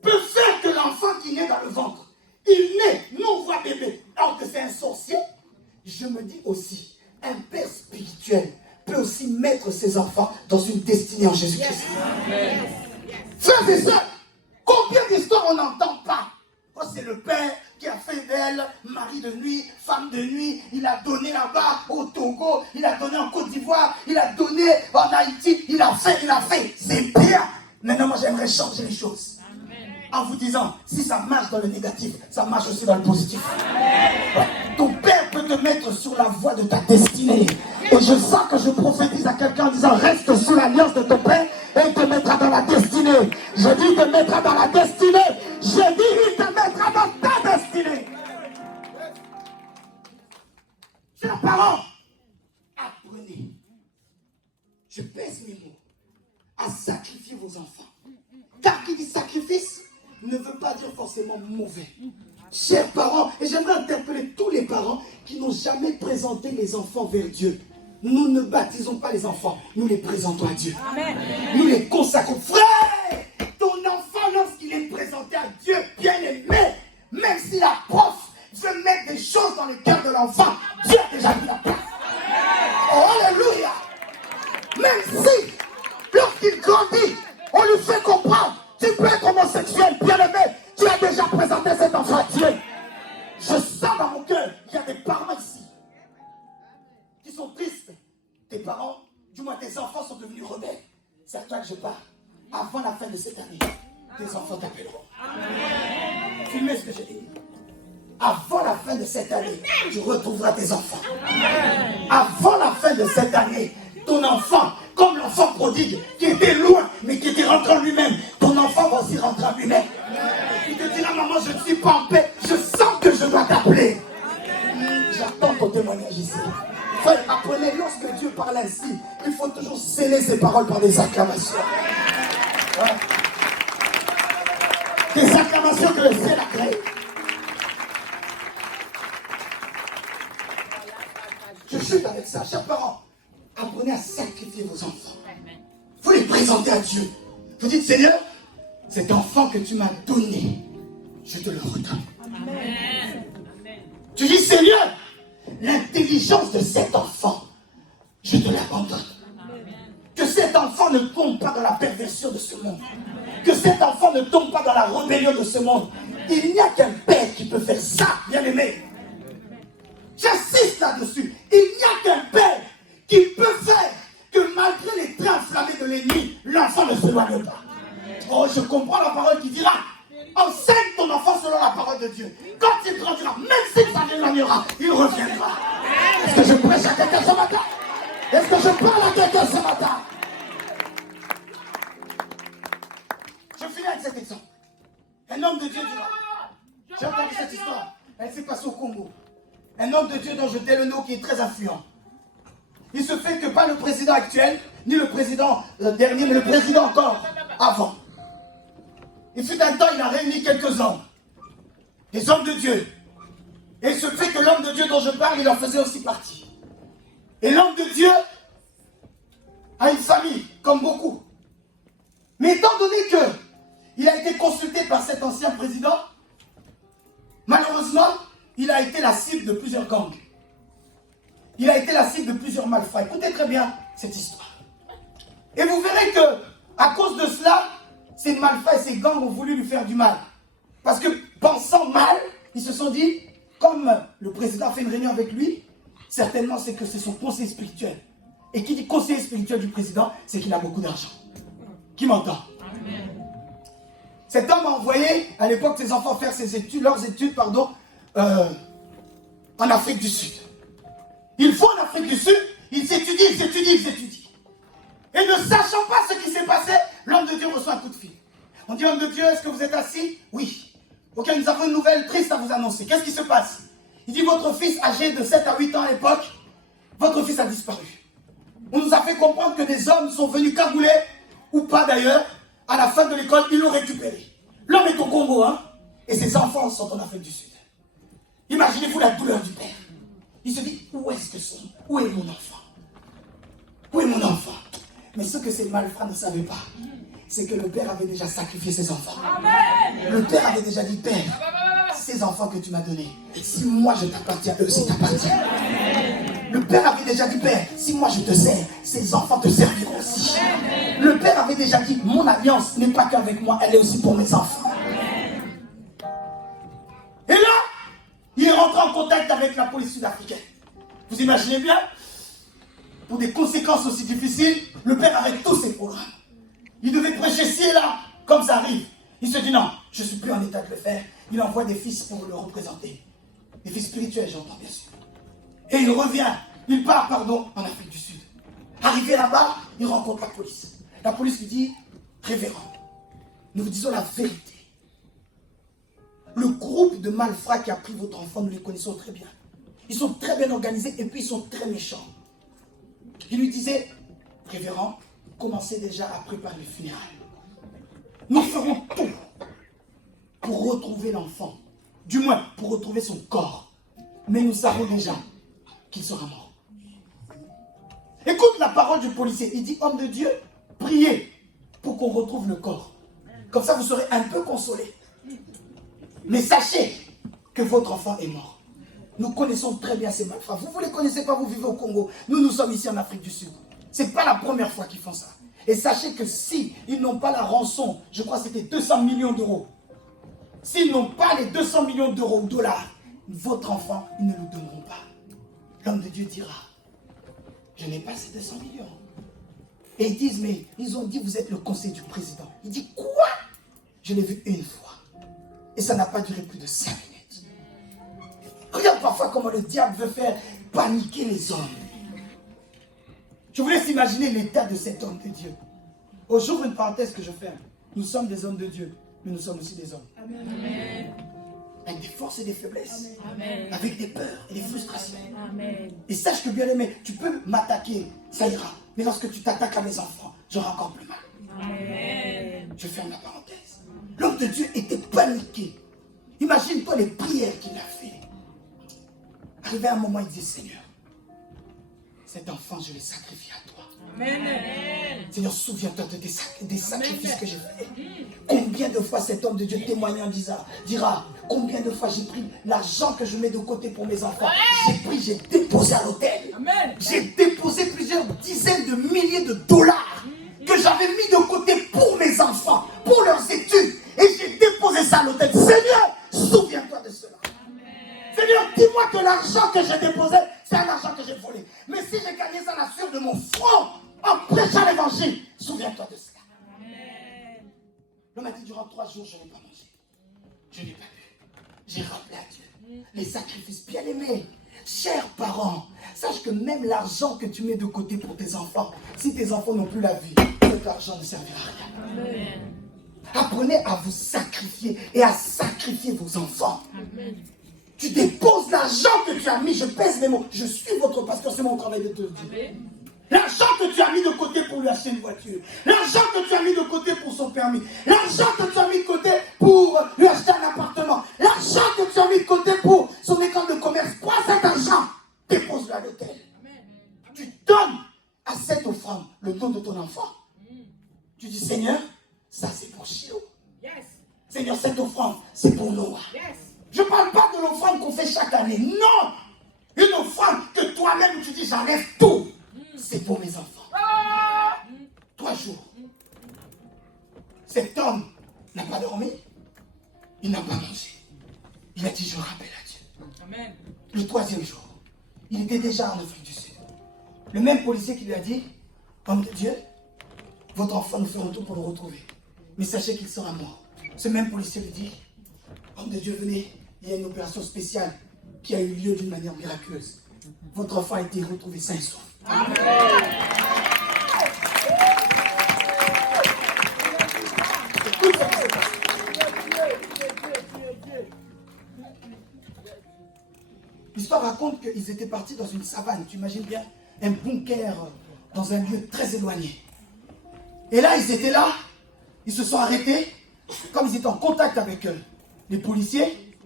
peut faire que l'enfant qui naît dans le ventre, il naît, nous on voit bébé, alors que c'est un sorcier, je me dis aussi, un père spirituel peut aussi mettre ses enfants dans une destinée en Jésus-Christ. Frères et sœurs, combien d'histoires on n'entend pas? Oh, c'est le Père qui a fait d'elle mari de nuit, femme de nuit. Il a donné là-bas au Togo, il a donné en Côte d'Ivoire, il a donné en Haïti, il a fait. C'est bien. Maintenant, moi, j'aimerais changer les choses. En vous disant, si ça marche dans le négatif, ça marche aussi dans le positif. Ouais. Ton Père peut te mettre sur la voie de ta destinée. Et je sens que je prophétise à quelqu'un en disant, reste sous l'alliance de ton Père et il te mettra dans la destinée. Je dis, il te mettra dans la destinée. Je dis, il te mettra dans ta destinée. Chers parents, apprenez, je pèse mes mots, à sacrifier vos enfants. Car qui dit sacrifice ne veut pas dire forcément mauvais. Chers parents, et j'aimerais interpeller tous les parents qui n'ont jamais présenté les enfants vers Dieu. nous ne baptisons pas les enfants, nous les présentons à Dieu. Amen. Nous les consacrons. Frère, ton enfant, lorsqu'il est présenté à Dieu, bien aimé, même si la prof veut mettre des choses dans le cœur de l'enfant, Dieu a déjà mis la place. Oh, alléluia. Même si, lorsqu'il grandit, on lui fait comprendre, tu peux être homosexuel, bien aimé, tu as déjà présenté cet enfant à Dieu. Je sens dans mon cœur, il y a des parents ici qui sont tristes. Tes parents, du moins tes enfants sont devenus rebelles. C'est à toi que je parle. Avant la fin de cette année, tes enfants t'appelleront. Filmez ce que j'ai dit. Avant la fin de cette année, tu retrouveras tes enfants. Avant la fin de cette année, ton enfant, comme l'enfant prodigue, qui était loin, mais qui était rentré en lui-même, ton enfant va aussi rentrer en lui-même. Il te dira, maman, je ne suis pas en paix, je sens que je dois t'appeler. J'attends ton témoignage ici. Frère, apprenez, lorsque Dieu parle ainsi, il faut toujours sceller ses paroles par des acclamations. Ouais. Des acclamations que le ciel a créées. Je chute avec ça. Chers parents, apprenez à sacrifier vos enfants. Vous les présentez à Dieu. Vous dites, Seigneur, cet enfant que tu m'as donné, je te le redonne. Amen. Tu dis, Seigneur, l'intelligence de cet enfant, je te l'abandonne. Que cet enfant ne tombe pas dans la perversion de ce monde. Que cet enfant ne tombe pas dans la rébellion de ce monde. Il n'y a qu'un père qui peut faire ça, bien aimé. J'insiste là-dessus. Il n'y a qu'un père qui peut faire que malgré les traits enflammés de l'ennemi, l'enfant ne s'éloigne pas. Oh, je comprends la parole qui dira, enseigne ton enfant selon la parole de Dieu. Quand il grandira, même s'il s'éloignera, il reviendra. Est-ce que je prêche à quelqu'un ce matin? Est-ce que je parle à quelqu'un ce matin? Je finis avec cet exemple. Un homme de Dieu dira, j'ai entendu cette histoire, elle s'est passée au Congo. Un homme de Dieu dont je tais le nom qui est très influent. Il se fait que pas le président actuel, ni le président dernier, mais le président encore avant. Il fut un temps, il a réuni quelques hommes, des hommes de Dieu. Et il se fait que l'homme de Dieu dont je parle, il en faisait aussi partie. Et l'homme de Dieu a une famille, comme beaucoup. Mais étant donné qu'il a été consulté par cet ancien président, malheureusement, il a été la cible de plusieurs gangs. Il a été la cible de plusieurs malfrats. Écoutez très bien cette histoire. Et vous verrez que, à cause de cela, ces malfrats et ces gangs ont voulu lui faire du mal. Parce que, pensant mal, ils se sont dit, comme le président a fait une réunion avec lui, certainement c'est que c'est son conseiller spirituel. Et qui dit conseiller spirituel du président, c'est qu'il a beaucoup d'argent. Qui m'entend? Cet homme a envoyé, à l'époque, ses enfants faire leurs études, en Afrique du Sud. Ils vont en Afrique du Sud, ils étudient. Et ne sachant pas ce qui s'est passé, l'homme de Dieu reçoit un coup de fil. On dit, homme de Dieu, est-ce que vous êtes assis? Oui. Ok, nous avons une nouvelle triste à vous annoncer. Qu'est-ce qui se passe? Il dit, votre fils âgé de 7 à 8 ans à l'époque, votre fils a disparu. On nous a fait comprendre que des hommes sont venus cagoulés, ou pas d'ailleurs, à la fin de l'école, ils l'ont récupéré. L'homme est au Congo, hein, et ses enfants sont en Afrique du Sud. Imaginez-vous la douleur du père. Il se dit, où est-ce que c'est? Où est mon enfant? Où est mon enfant? Mais ce que ces malfrats ne savaient pas, c'est que le père avait déjà sacrifié ses enfants. Amen. Le père avait déjà dit, père, ces enfants que tu m'as donnés, si moi je t'appartiens, eux aussi t'appartiennent. Le père avait déjà dit, père, si moi je te sers, ces enfants te serviront aussi. Le père avait déjà dit, mon alliance n'est pas qu'avec moi, elle est aussi pour mes enfants. Et là, il est rentré en contact avec la police sud-africaine. Vous imaginez bien? Pour des conséquences aussi difficiles, le père arrête tous ses programmes. Il devait prêcher ci et là, comme ça arrive. Il se dit non, je ne suis plus en état de le faire. Il envoie des fils pour le représenter. Des fils spirituels, j'entends bien sûr. Et il revient, il part, en Afrique du Sud. Arrivé là-bas, il rencontre la police. La police lui dit, révérend, nous vous disons la vérité. Le groupe de malfrats qui a pris votre enfant, nous les connaissons très bien. Ils sont très bien organisés et puis ils sont très méchants. Il lui disait, révérend, commencez déjà à préparer les funérailles. Nous ferons tout pour retrouver l'enfant. Du moins, pour retrouver son corps. Mais nous savons déjà qu'il sera mort. Écoute la parole du policier. Il dit, homme de Dieu, priez pour qu'on retrouve le corps. Comme ça, vous serez un peu consolés. Mais sachez que votre enfant est mort. Nous connaissons très bien ces malfrats. Vous ne les connaissez pas, vous vivez au Congo. Nous sommes ici en Afrique du Sud. Ce n'est pas la première fois qu'ils font ça. Et sachez que si ils n'ont pas la rançon, je crois que c'était 200 millions d'euros. S'ils n'ont pas les 200 millions d'euros ou dollars, votre enfant, ils ne le donneront pas. L'homme de Dieu dira, je n'ai pas ces 200 millions. Et ils disent, mais ils ont dit, vous êtes le conseiller du président. Il dit, quoi? Je l'ai vu une fois. Et ça n'a pas duré plus de 5 minutes. Regarde parfois comment le diable veut faire paniquer les hommes. Je vous laisse imaginer l'état de cet homme de Dieu. Au jour, une parenthèse que je ferme. Nous sommes des hommes de Dieu, mais nous sommes aussi des hommes. Amen. Avec des forces et des faiblesses. Amen. Avec des peurs et des frustrations. Amen. Et sache que bien aimé, tu peux m'attaquer, ça ira. Mais lorsque tu t'attaques à mes enfants, j'aurai encore plus mal. Amen. Je ferme la parenthèse. L'homme de Dieu était paniqué. Imagine-toi les prières qu'il a fait. Arrivé à un moment, il dit, Seigneur, cet enfant, je l'ai sacrifié à toi. Amen. Seigneur, souviens-toi des sacrifices que j'ai faits. Combien de fois cet homme de Dieu témoignant dira, combien de fois j'ai pris l'argent que je mets de côté pour mes enfants. J'ai déposé à l'hôtel. J'ai déposé plusieurs dizaines de milliers de dollars que j'avais mis de côté pour mes enfants, pour leurs études. Et j'ai déposé ça à l'hôtel. Seigneur, souviens-toi de cela. Seigneur, dis-moi que l'argent que j'ai déposé, c'est un argent que j'ai volé. Mais si j'ai gagné ça la sueur de mon front en prêchant l'évangile, souviens-toi de cela. L'homme a dit, durant 3 jours, je n'ai pas mangé. Je n'ai pas bu. J'ai rappelé à Dieu les sacrifices bien aimés. Chers parents, sache que même l'argent que tu mets de côté pour tes enfants, si tes enfants n'ont plus la vie, cet argent ne servira à rien. Amen. Apprenez à vous sacrifier et à sacrifier vos enfants. Amen. Tu déposes l'argent que tu as mis, je pèse mes mots, je suis votre pasteur, c'est mon travail de te le dire. L'argent que tu as mis de côté pour lui acheter une voiture, l'argent que tu as mis de côté pour son permis, l'argent que tu as mis de côté pour lui acheter un appartement, l'argent que tu as mis de côté pour son école de commerce, prends cet argent, dépose-le à l'hôtel. Tu donnes à cette offrande le don de ton enfant. Tu dis, Seigneur, ça c'est pour Chilo. Seigneur, cette offrande, c'est pour Noah. Je ne parle pas de l'offrande qu'on fait chaque année. Non! Une offrande que toi-même tu dis, j'enlève tout. C'est pour mes enfants. 3 jours. Cet homme n'a pas dormi. Il n'a pas mangé. Il a dit, je rappelle à Dieu. Amen. Le 3e jour, il était déjà en Afrique du Sud. Le même policier qui lui a dit, homme de Dieu, votre enfant, nous ferons tout pour le retrouver. Mais sachez qu'il sera mort. Ce même policier lui dit, homme de Dieu, venez, il y a une opération spéciale qui a eu lieu d'une manière miraculeuse. Votre enfant a été retrouvé sain et sauf. Amen. Écoute ce qui s'est passé. L'histoire raconte qu'ils étaient partis dans une savane. Tu imagines bien un bunker dans un lieu très éloigné. Et là, ils étaient là. Ils se sont arrêtés. Comme ils étaient en contact avec les policiers,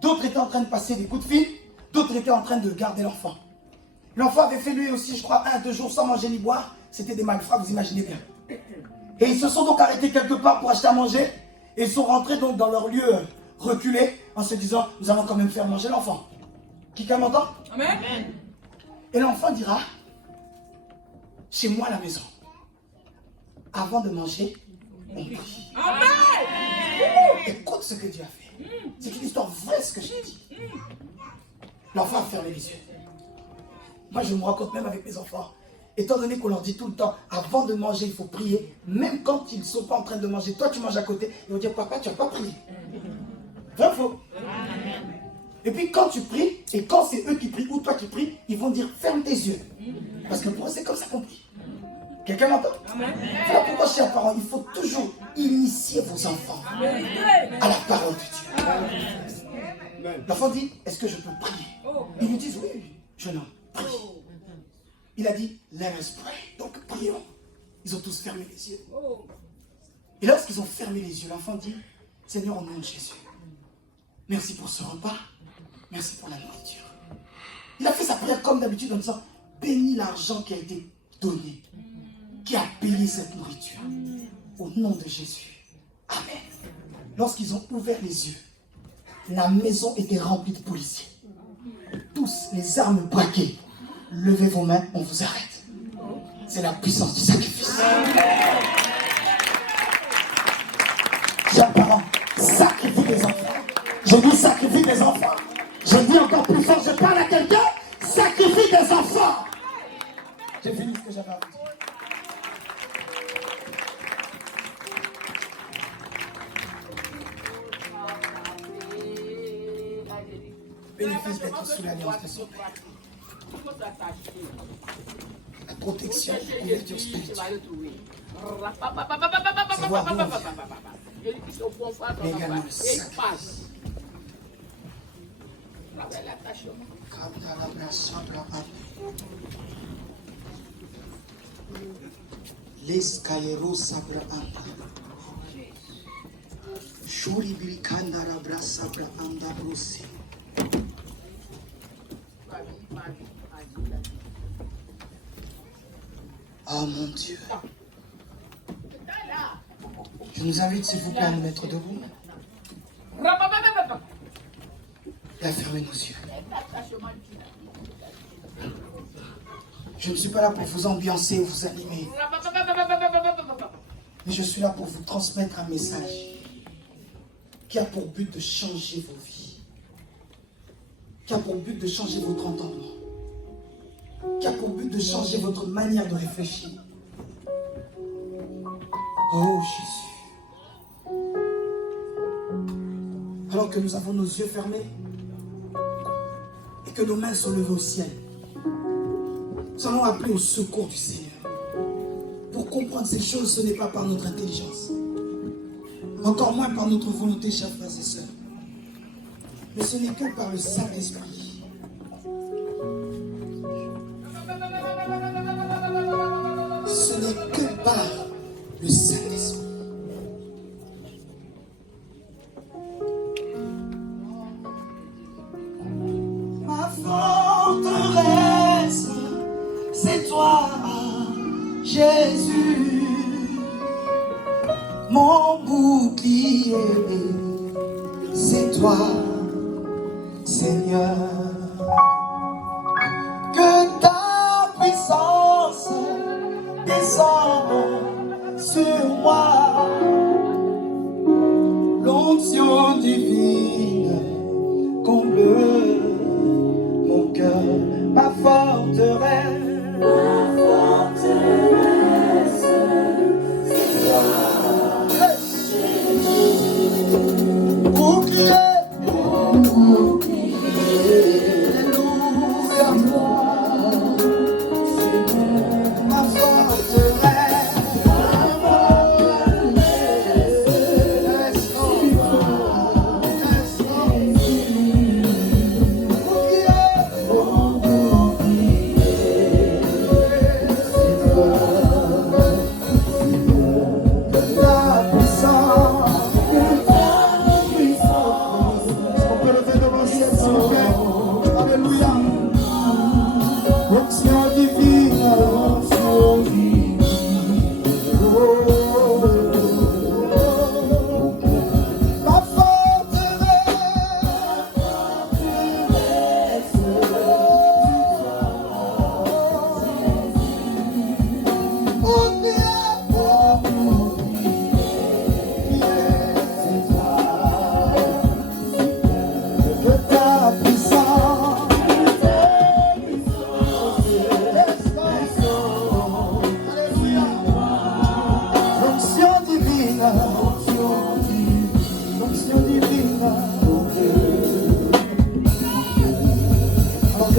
d'autres étaient en train de passer des coups de fil, d'autres étaient en train de garder l'enfant. L'enfant avait fait lui aussi, je crois, 1-2 jours sans manger ni boire. C'était des malfrats, vous imaginez bien. Et ils se sont donc arrêtés quelque part pour acheter à manger. Et ils sont rentrés donc dans leur lieu reculé en se disant, nous allons quand même faire manger l'enfant. Quelqu'un m'entend? Amen. Et l'enfant dira, chez moi à la maison, avant de manger, on prie. Amen. Écoute ce que Dieu a fait. C'est une histoire vraie ce que je dis. L'enfant a fermé les yeux. Moi je me raconte même avec mes enfants. Étant donné qu'on leur dit tout le temps, avant de manger, il faut prier. Même quand ils ne sont pas en train de manger, toi tu manges à côté, ils vont dire, papa, tu n'as pas prié. Vrai ou faux? Et puis quand tu pries, et quand c'est eux qui prient ou toi qui pries, ils vont dire, ferme tes yeux. Parce que pour eux, c'est comme ça qu'on prie. Quelqu'un m'entend? Voilà pourquoi, chers parents, il faut toujours initier vos enfants à la parole de Dieu. L'enfant dit, est-ce que je peux prier? Ils lui disent, oui, jeune homme, prie. Il a dit, let us pray. Donc, prions. Ils ont tous fermé les yeux. Et lorsqu'ils ont fermé les yeux, l'enfant dit, Seigneur, au nom de Jésus, merci pour ce repas, merci pour la nourriture. Il a fait sa prière comme d'habitude en disant, bénis l'argent qui a été donné, qui a payé cette nourriture. Au nom de Jésus. Amen. Lorsqu'ils ont ouvert les yeux, la maison était remplie de policiers. Tous les armes braquées. Levez vos mains, on vous arrête. C'est la puissance du sacrifice. Chers parents, sacrifiez des enfants. Je dis sacrifie des enfants. Je dis encore plus fort, je parle à quelqu'un, sacrifie des enfants. J'ai fini ce que j'avais à vous dire. Bénéfice d'être sous l'alliance de son Père. La protection, la couverture spirituelle. C'est voir où on vient. Mais également le sacrifice. Les Kairo Sabra Anda. Shuri Bilikandara Bra Sabra Anda Brusi. Oh mon Dieu. Je nous invite s'il vous plaît à nous mettre debout. Et à fermer nos yeux. Je ne suis pas là pour vous ambiancer ou vous animer. Mais je suis là pour vous transmettre un message qui a pour but de changer vos vies. Qui a pour but de changer votre entendement. Qui a pour but de changer votre manière de réfléchir. Oh Jésus. Alors que nous avons nos yeux fermés et que nos mains sont levées au ciel, nous allons appeler au secours du Seigneur. Pour comprendre ces choses, ce n'est pas par notre intelligence, encore moins par notre volonté, chers frères et sœurs, mais ce n'est que par le Saint-Esprit. Ce n'est que par le Saint-Esprit. Ma forteresse, c'est toi, Jésus, mon bouclier, c'est toi, Seigneur. Que ta puissance descende sur moi, l'onction divine comble mon cœur, ma forteresse.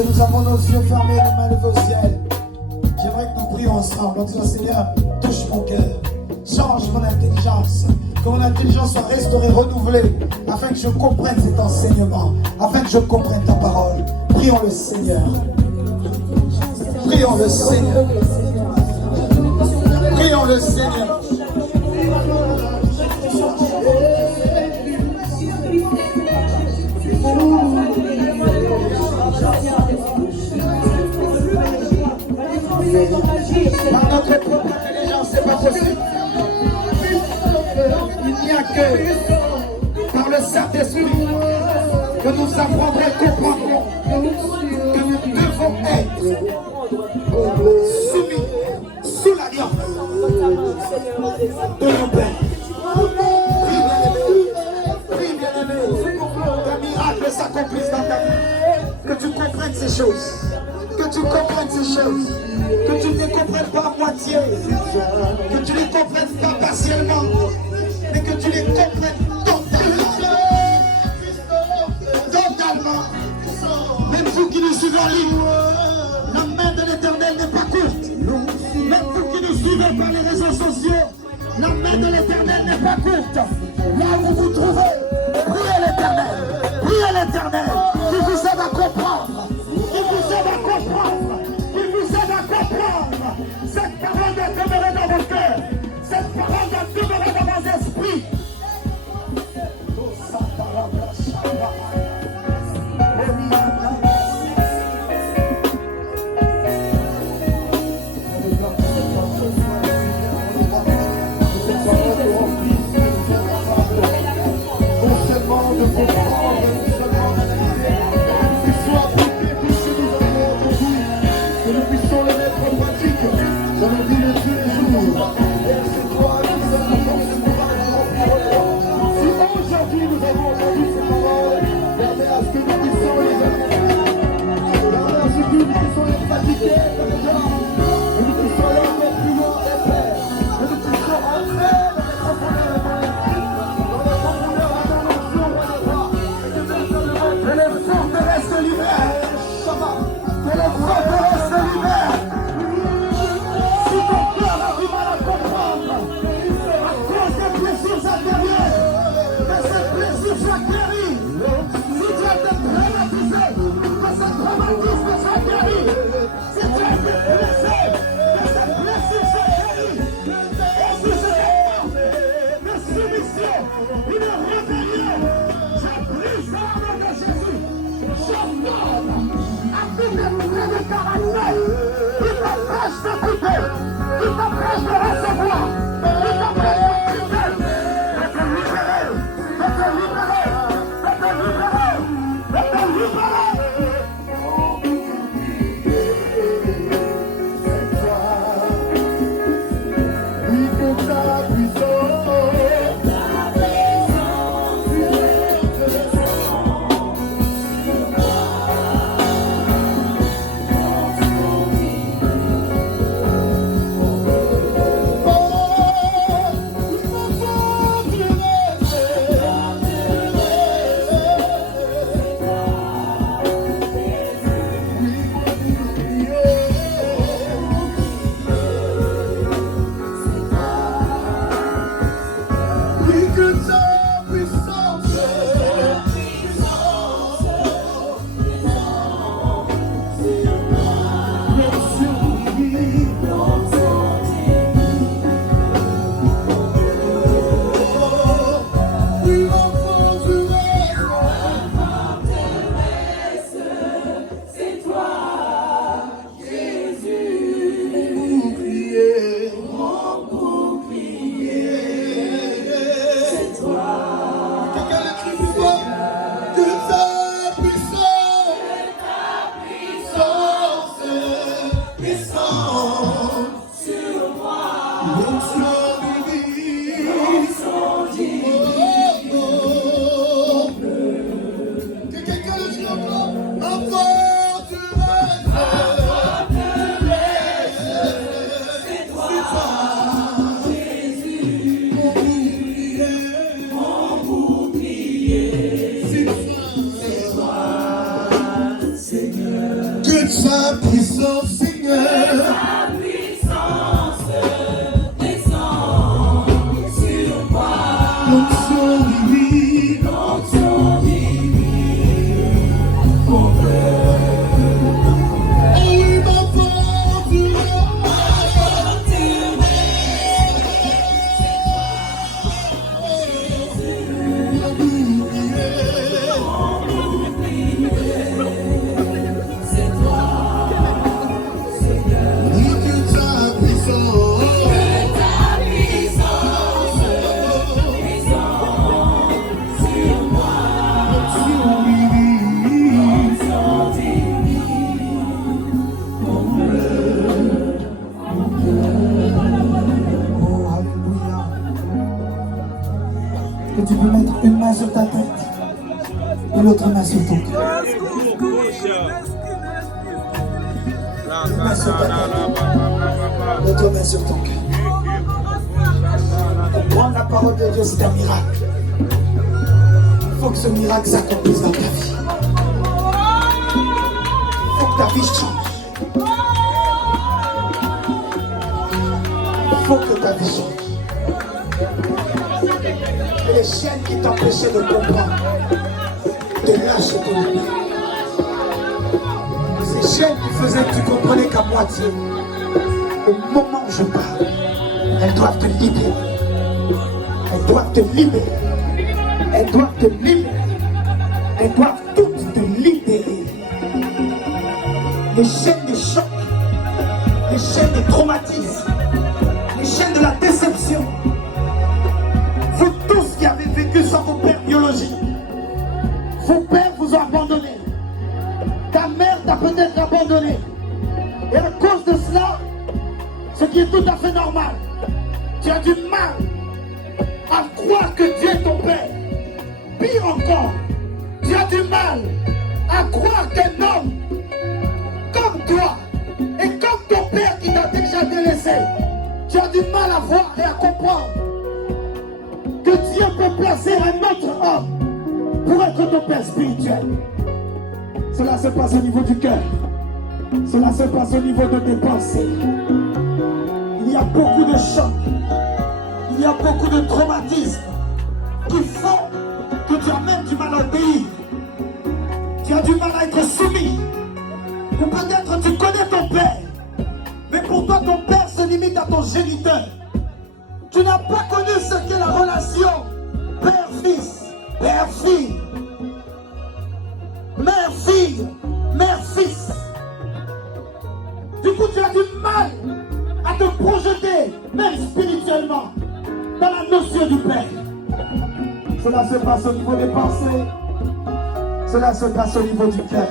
Nous avons nos yeux fermés, les mains levées au ciel. J'aimerais que nous prions ensemble en disant: Seigneur, touche mon cœur, change mon intelligence, que mon intelligence soit restaurée, renouvelée, afin que je comprenne cet enseignement, afin que je comprenne ta parole. Prions le Seigneur. Prions le Seigneur. Prions le Seigneur. Agir. Saint-Esprit, que nous apprendrons et comprendrons que nous devons être soumis sous l'alliance de nos pères. Prie, bien-aimé, qu'un miracle s'accomplisse dans ta vie, que tu comprennes ces choses, que tu comprennes ces choses, que tu ne les comprennes pas à moitié, que tu ne les comprennes pas partiellement, mais que tu les comprennes totalement. Totalement. Même vous qui nous suivez en ligne, la main de l'Éternel n'est pas courte. Même vous qui nous suivez par les réseaux sociaux, la main de l'Éternel n'est pas courte. Là où vous vous trouvez, priez l'Éternel. Priez l'Éternel. Il vous aide à comprendre. Il vous aide à comprendre. Il vous aide à comprendre. Cette parole doit demeurer dans vos cœurs. Cette parole doit demeurer dans vos esprits. Sa puissance, Seigneur. Ta puissance descend sur moi. L'onction divine, L'onction divine, mon il m'apporte c'est toi, Seigneur. main sur ton cœur. Main sur ta tête. Mets tes mains sur ton cœur. Comprendre la parole de Dieu, c'est un miracle. Il faut que ce miracle s'accomplisse dans ta vie. Il faut que ta vie change. Il faut que ta vie change. Et les chaînes qui t'empêchaient de comprendre, de lâcher ton vie. Ces chaînes qui faisaient que tu comprenais qu'à moitié, au moment où je parle, elles doivent te libérer. Elles doivent te libérer. Elles doivent te libérer. Elles doivent toutes te libérer. Les chaînes des chocs, les chaînes des traumatismes, les chaînes de la déception. Vous tous qui avez vécu sans vos pères biologiques, vos pères vous ont abandonné. Ta mère t'a peut-être abandonné. Et à cause de cela, ce qui est tout à fait normal, tu as du mal à croire que Dieu est ton père. Pire encore, tu as du mal à croire qu'un homme comme toi et comme ton père qui t'a déjà délaissé, tu as du mal à voir et à comprendre que Dieu peut placer un autre homme pour être ton père spirituel. Cela se passe au niveau du cœur. Cela se passe au niveau de tes pensées. Il y a beaucoup de chocs. Il y a beaucoup de traumatismes qui font que tu as même du mal à obéir. Tu as du mal à être soumis. Ou peut-être tu connais ton père, mais pour toi ton père se limite à ton géniteur. Tu n'as pas connu ce qu'est la relation père-fils, père-fille, mère-fille, mère-fils. Du coup tu as du mal à te projeter, même spirituellement, dans la notion du père. Cela se passe au niveau des pensées. Cela se passe au niveau du cœur.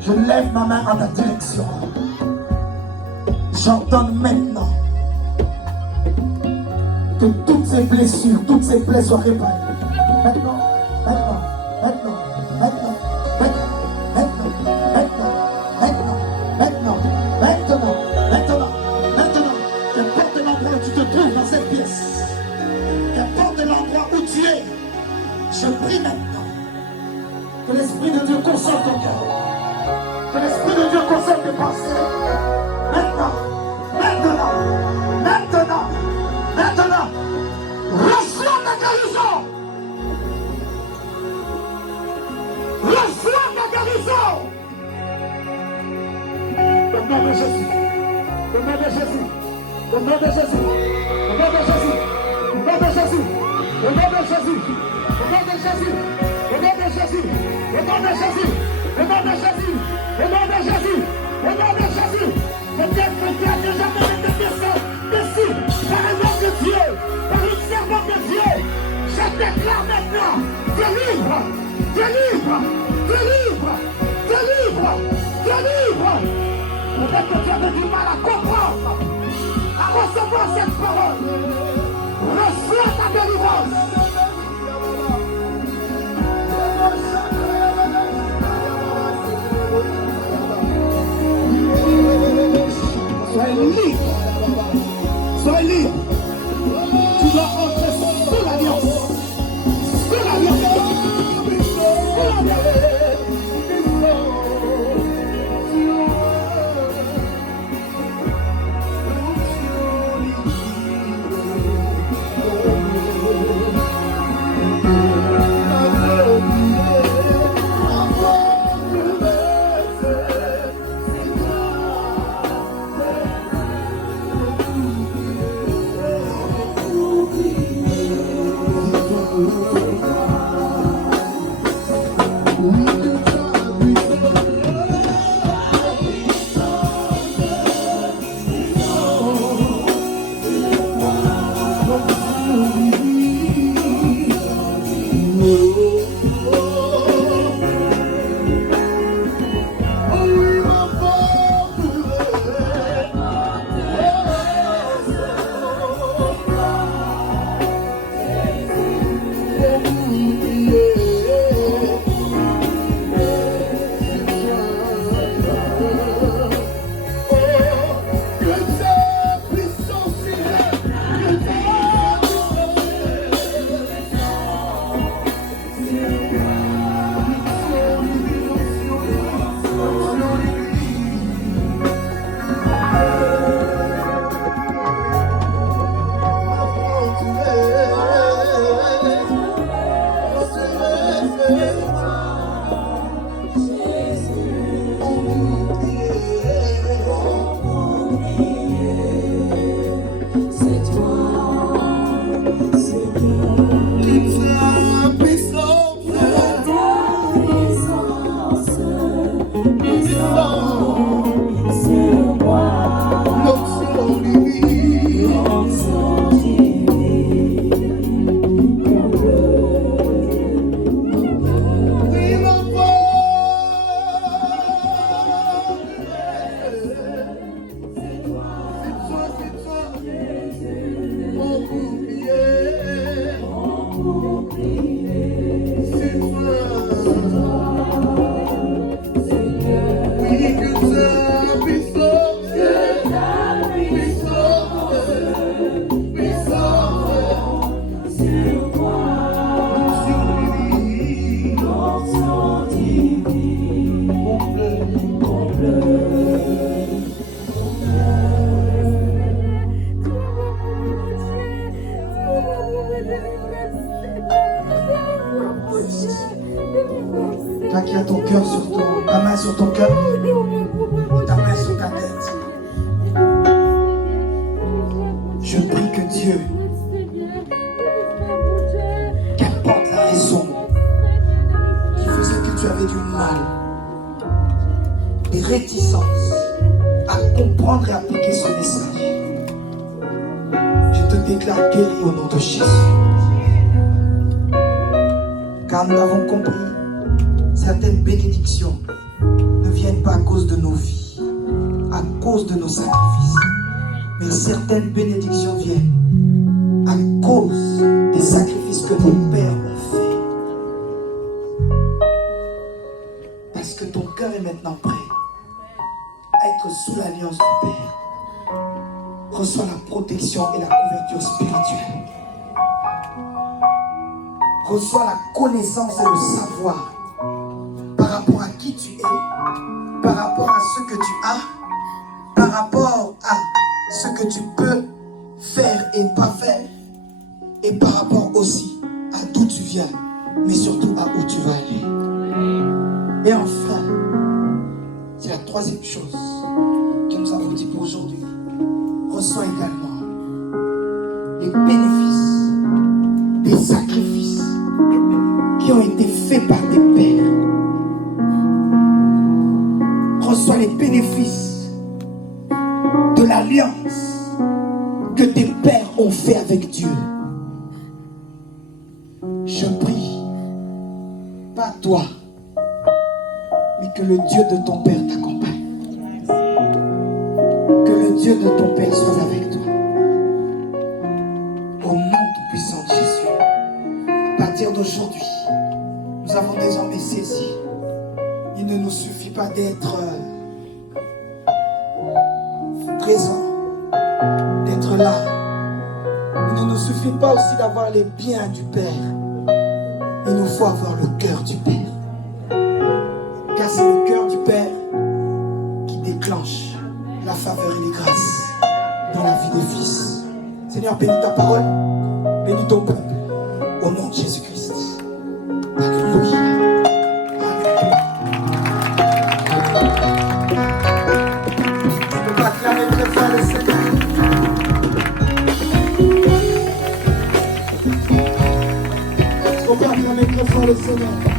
Je lève ma main en ta direction. J'entends maintenant que toutes ces blessures, toutes ces plaies soient réparées. Maintenant, maintenant, maintenant, maintenant, maintenant, maintenant, maintenant, maintenant, maintenant, maintenant, maintenant, qu'importe l'endroit où tu te trouves dans cette pièce, qu'importe l'endroit où tu es, je prie maintenant que l'Esprit de Dieu console ton cœur, que l'Esprit de Dieu console tes pensées. Maintenant, maintenant, maintenant, maintenant, reçois ta guérison. Reçois ta guérison. Au nom de Jésus, au nom de Jésus, au nom de Jésus, au nom de Jésus, au nom de Jésus, au nom de Jésus, au nom de Jésus, au nom de Jésus, au nom de Jésus, au nom de Jésus, au nom de Jésus, au nom de Jésus. Peut-être que tu as déjà donné tes personnes dessus par un homme de Dieu, par une servante de Dieu. Je déclare maintenant, tu es libre, tu es libre, tu es libre, tu es libre, tu es libre. Peut-être que tu as du mal à comprendre, à recevoir cette parole. Reçois ta délivrance. Sois libre. Sois libre. Tu dois entrer sous l'alliance. Sous l'alliance. Sous l'alliance. Toi qui as ton cœur sur ta main sur ton cœur, ta main sur ta tête. Je prie que Dieu, qu'importe la raison qui faisait que tu avais du mal, des réticences à comprendre et appliquer ce message, je te déclare guéri au nom de Jésus. Car nous l'avons compris, certaines bénédictions ne viennent pas à cause de nos vies, à cause de nos sacrifices, mais certaines bénédictions viennent à cause des sacrifices que nos pères ont fait. Parce que ton cœur est maintenant prêt à être sous l'alliance du Père. Reçois la protection et la couverture spirituelle. Reçois la connaissance et le savoir par rapport à qui tu es, par rapport à ce que tu as, par rapport à ce que tu peux faire et pas faire, et par rapport aussi à d'où tu viens, mais surtout à où tu vas aller. Et enfin, c'est la troisième chose que nous avons dit pour aujourd'hui. Reçois également les bénéfices des sacrifices qui ont été faits par tes pères. Reçois les bénéfices de l'alliance que tes pères ont fait avec Dieu. Je prie, pas toi, mais que le Dieu de ton Père t'accompagne. Que le Dieu de ton Père soit avec toi. Au nom tout-puissant de Jésus, à partir d'aujourd'hui, nous avons désormais saisi. Il ne nous suffit pas d'être présents, d'être là. Il ne nous suffit pas aussi d'avoir les biens du Père. Il nous faut avoir le cœur du Père. Car c'est le cœur du Père qui déclenche la faveur et les grâces dans la vie des fils. Seigneur, bénis ta parole, bénis ton peuple, au nom de Jésus-Christ. Alléluia. Tu peux pas acclamer très fort le Seigneur. Tu peux pas acclamer très fort le Seigneur.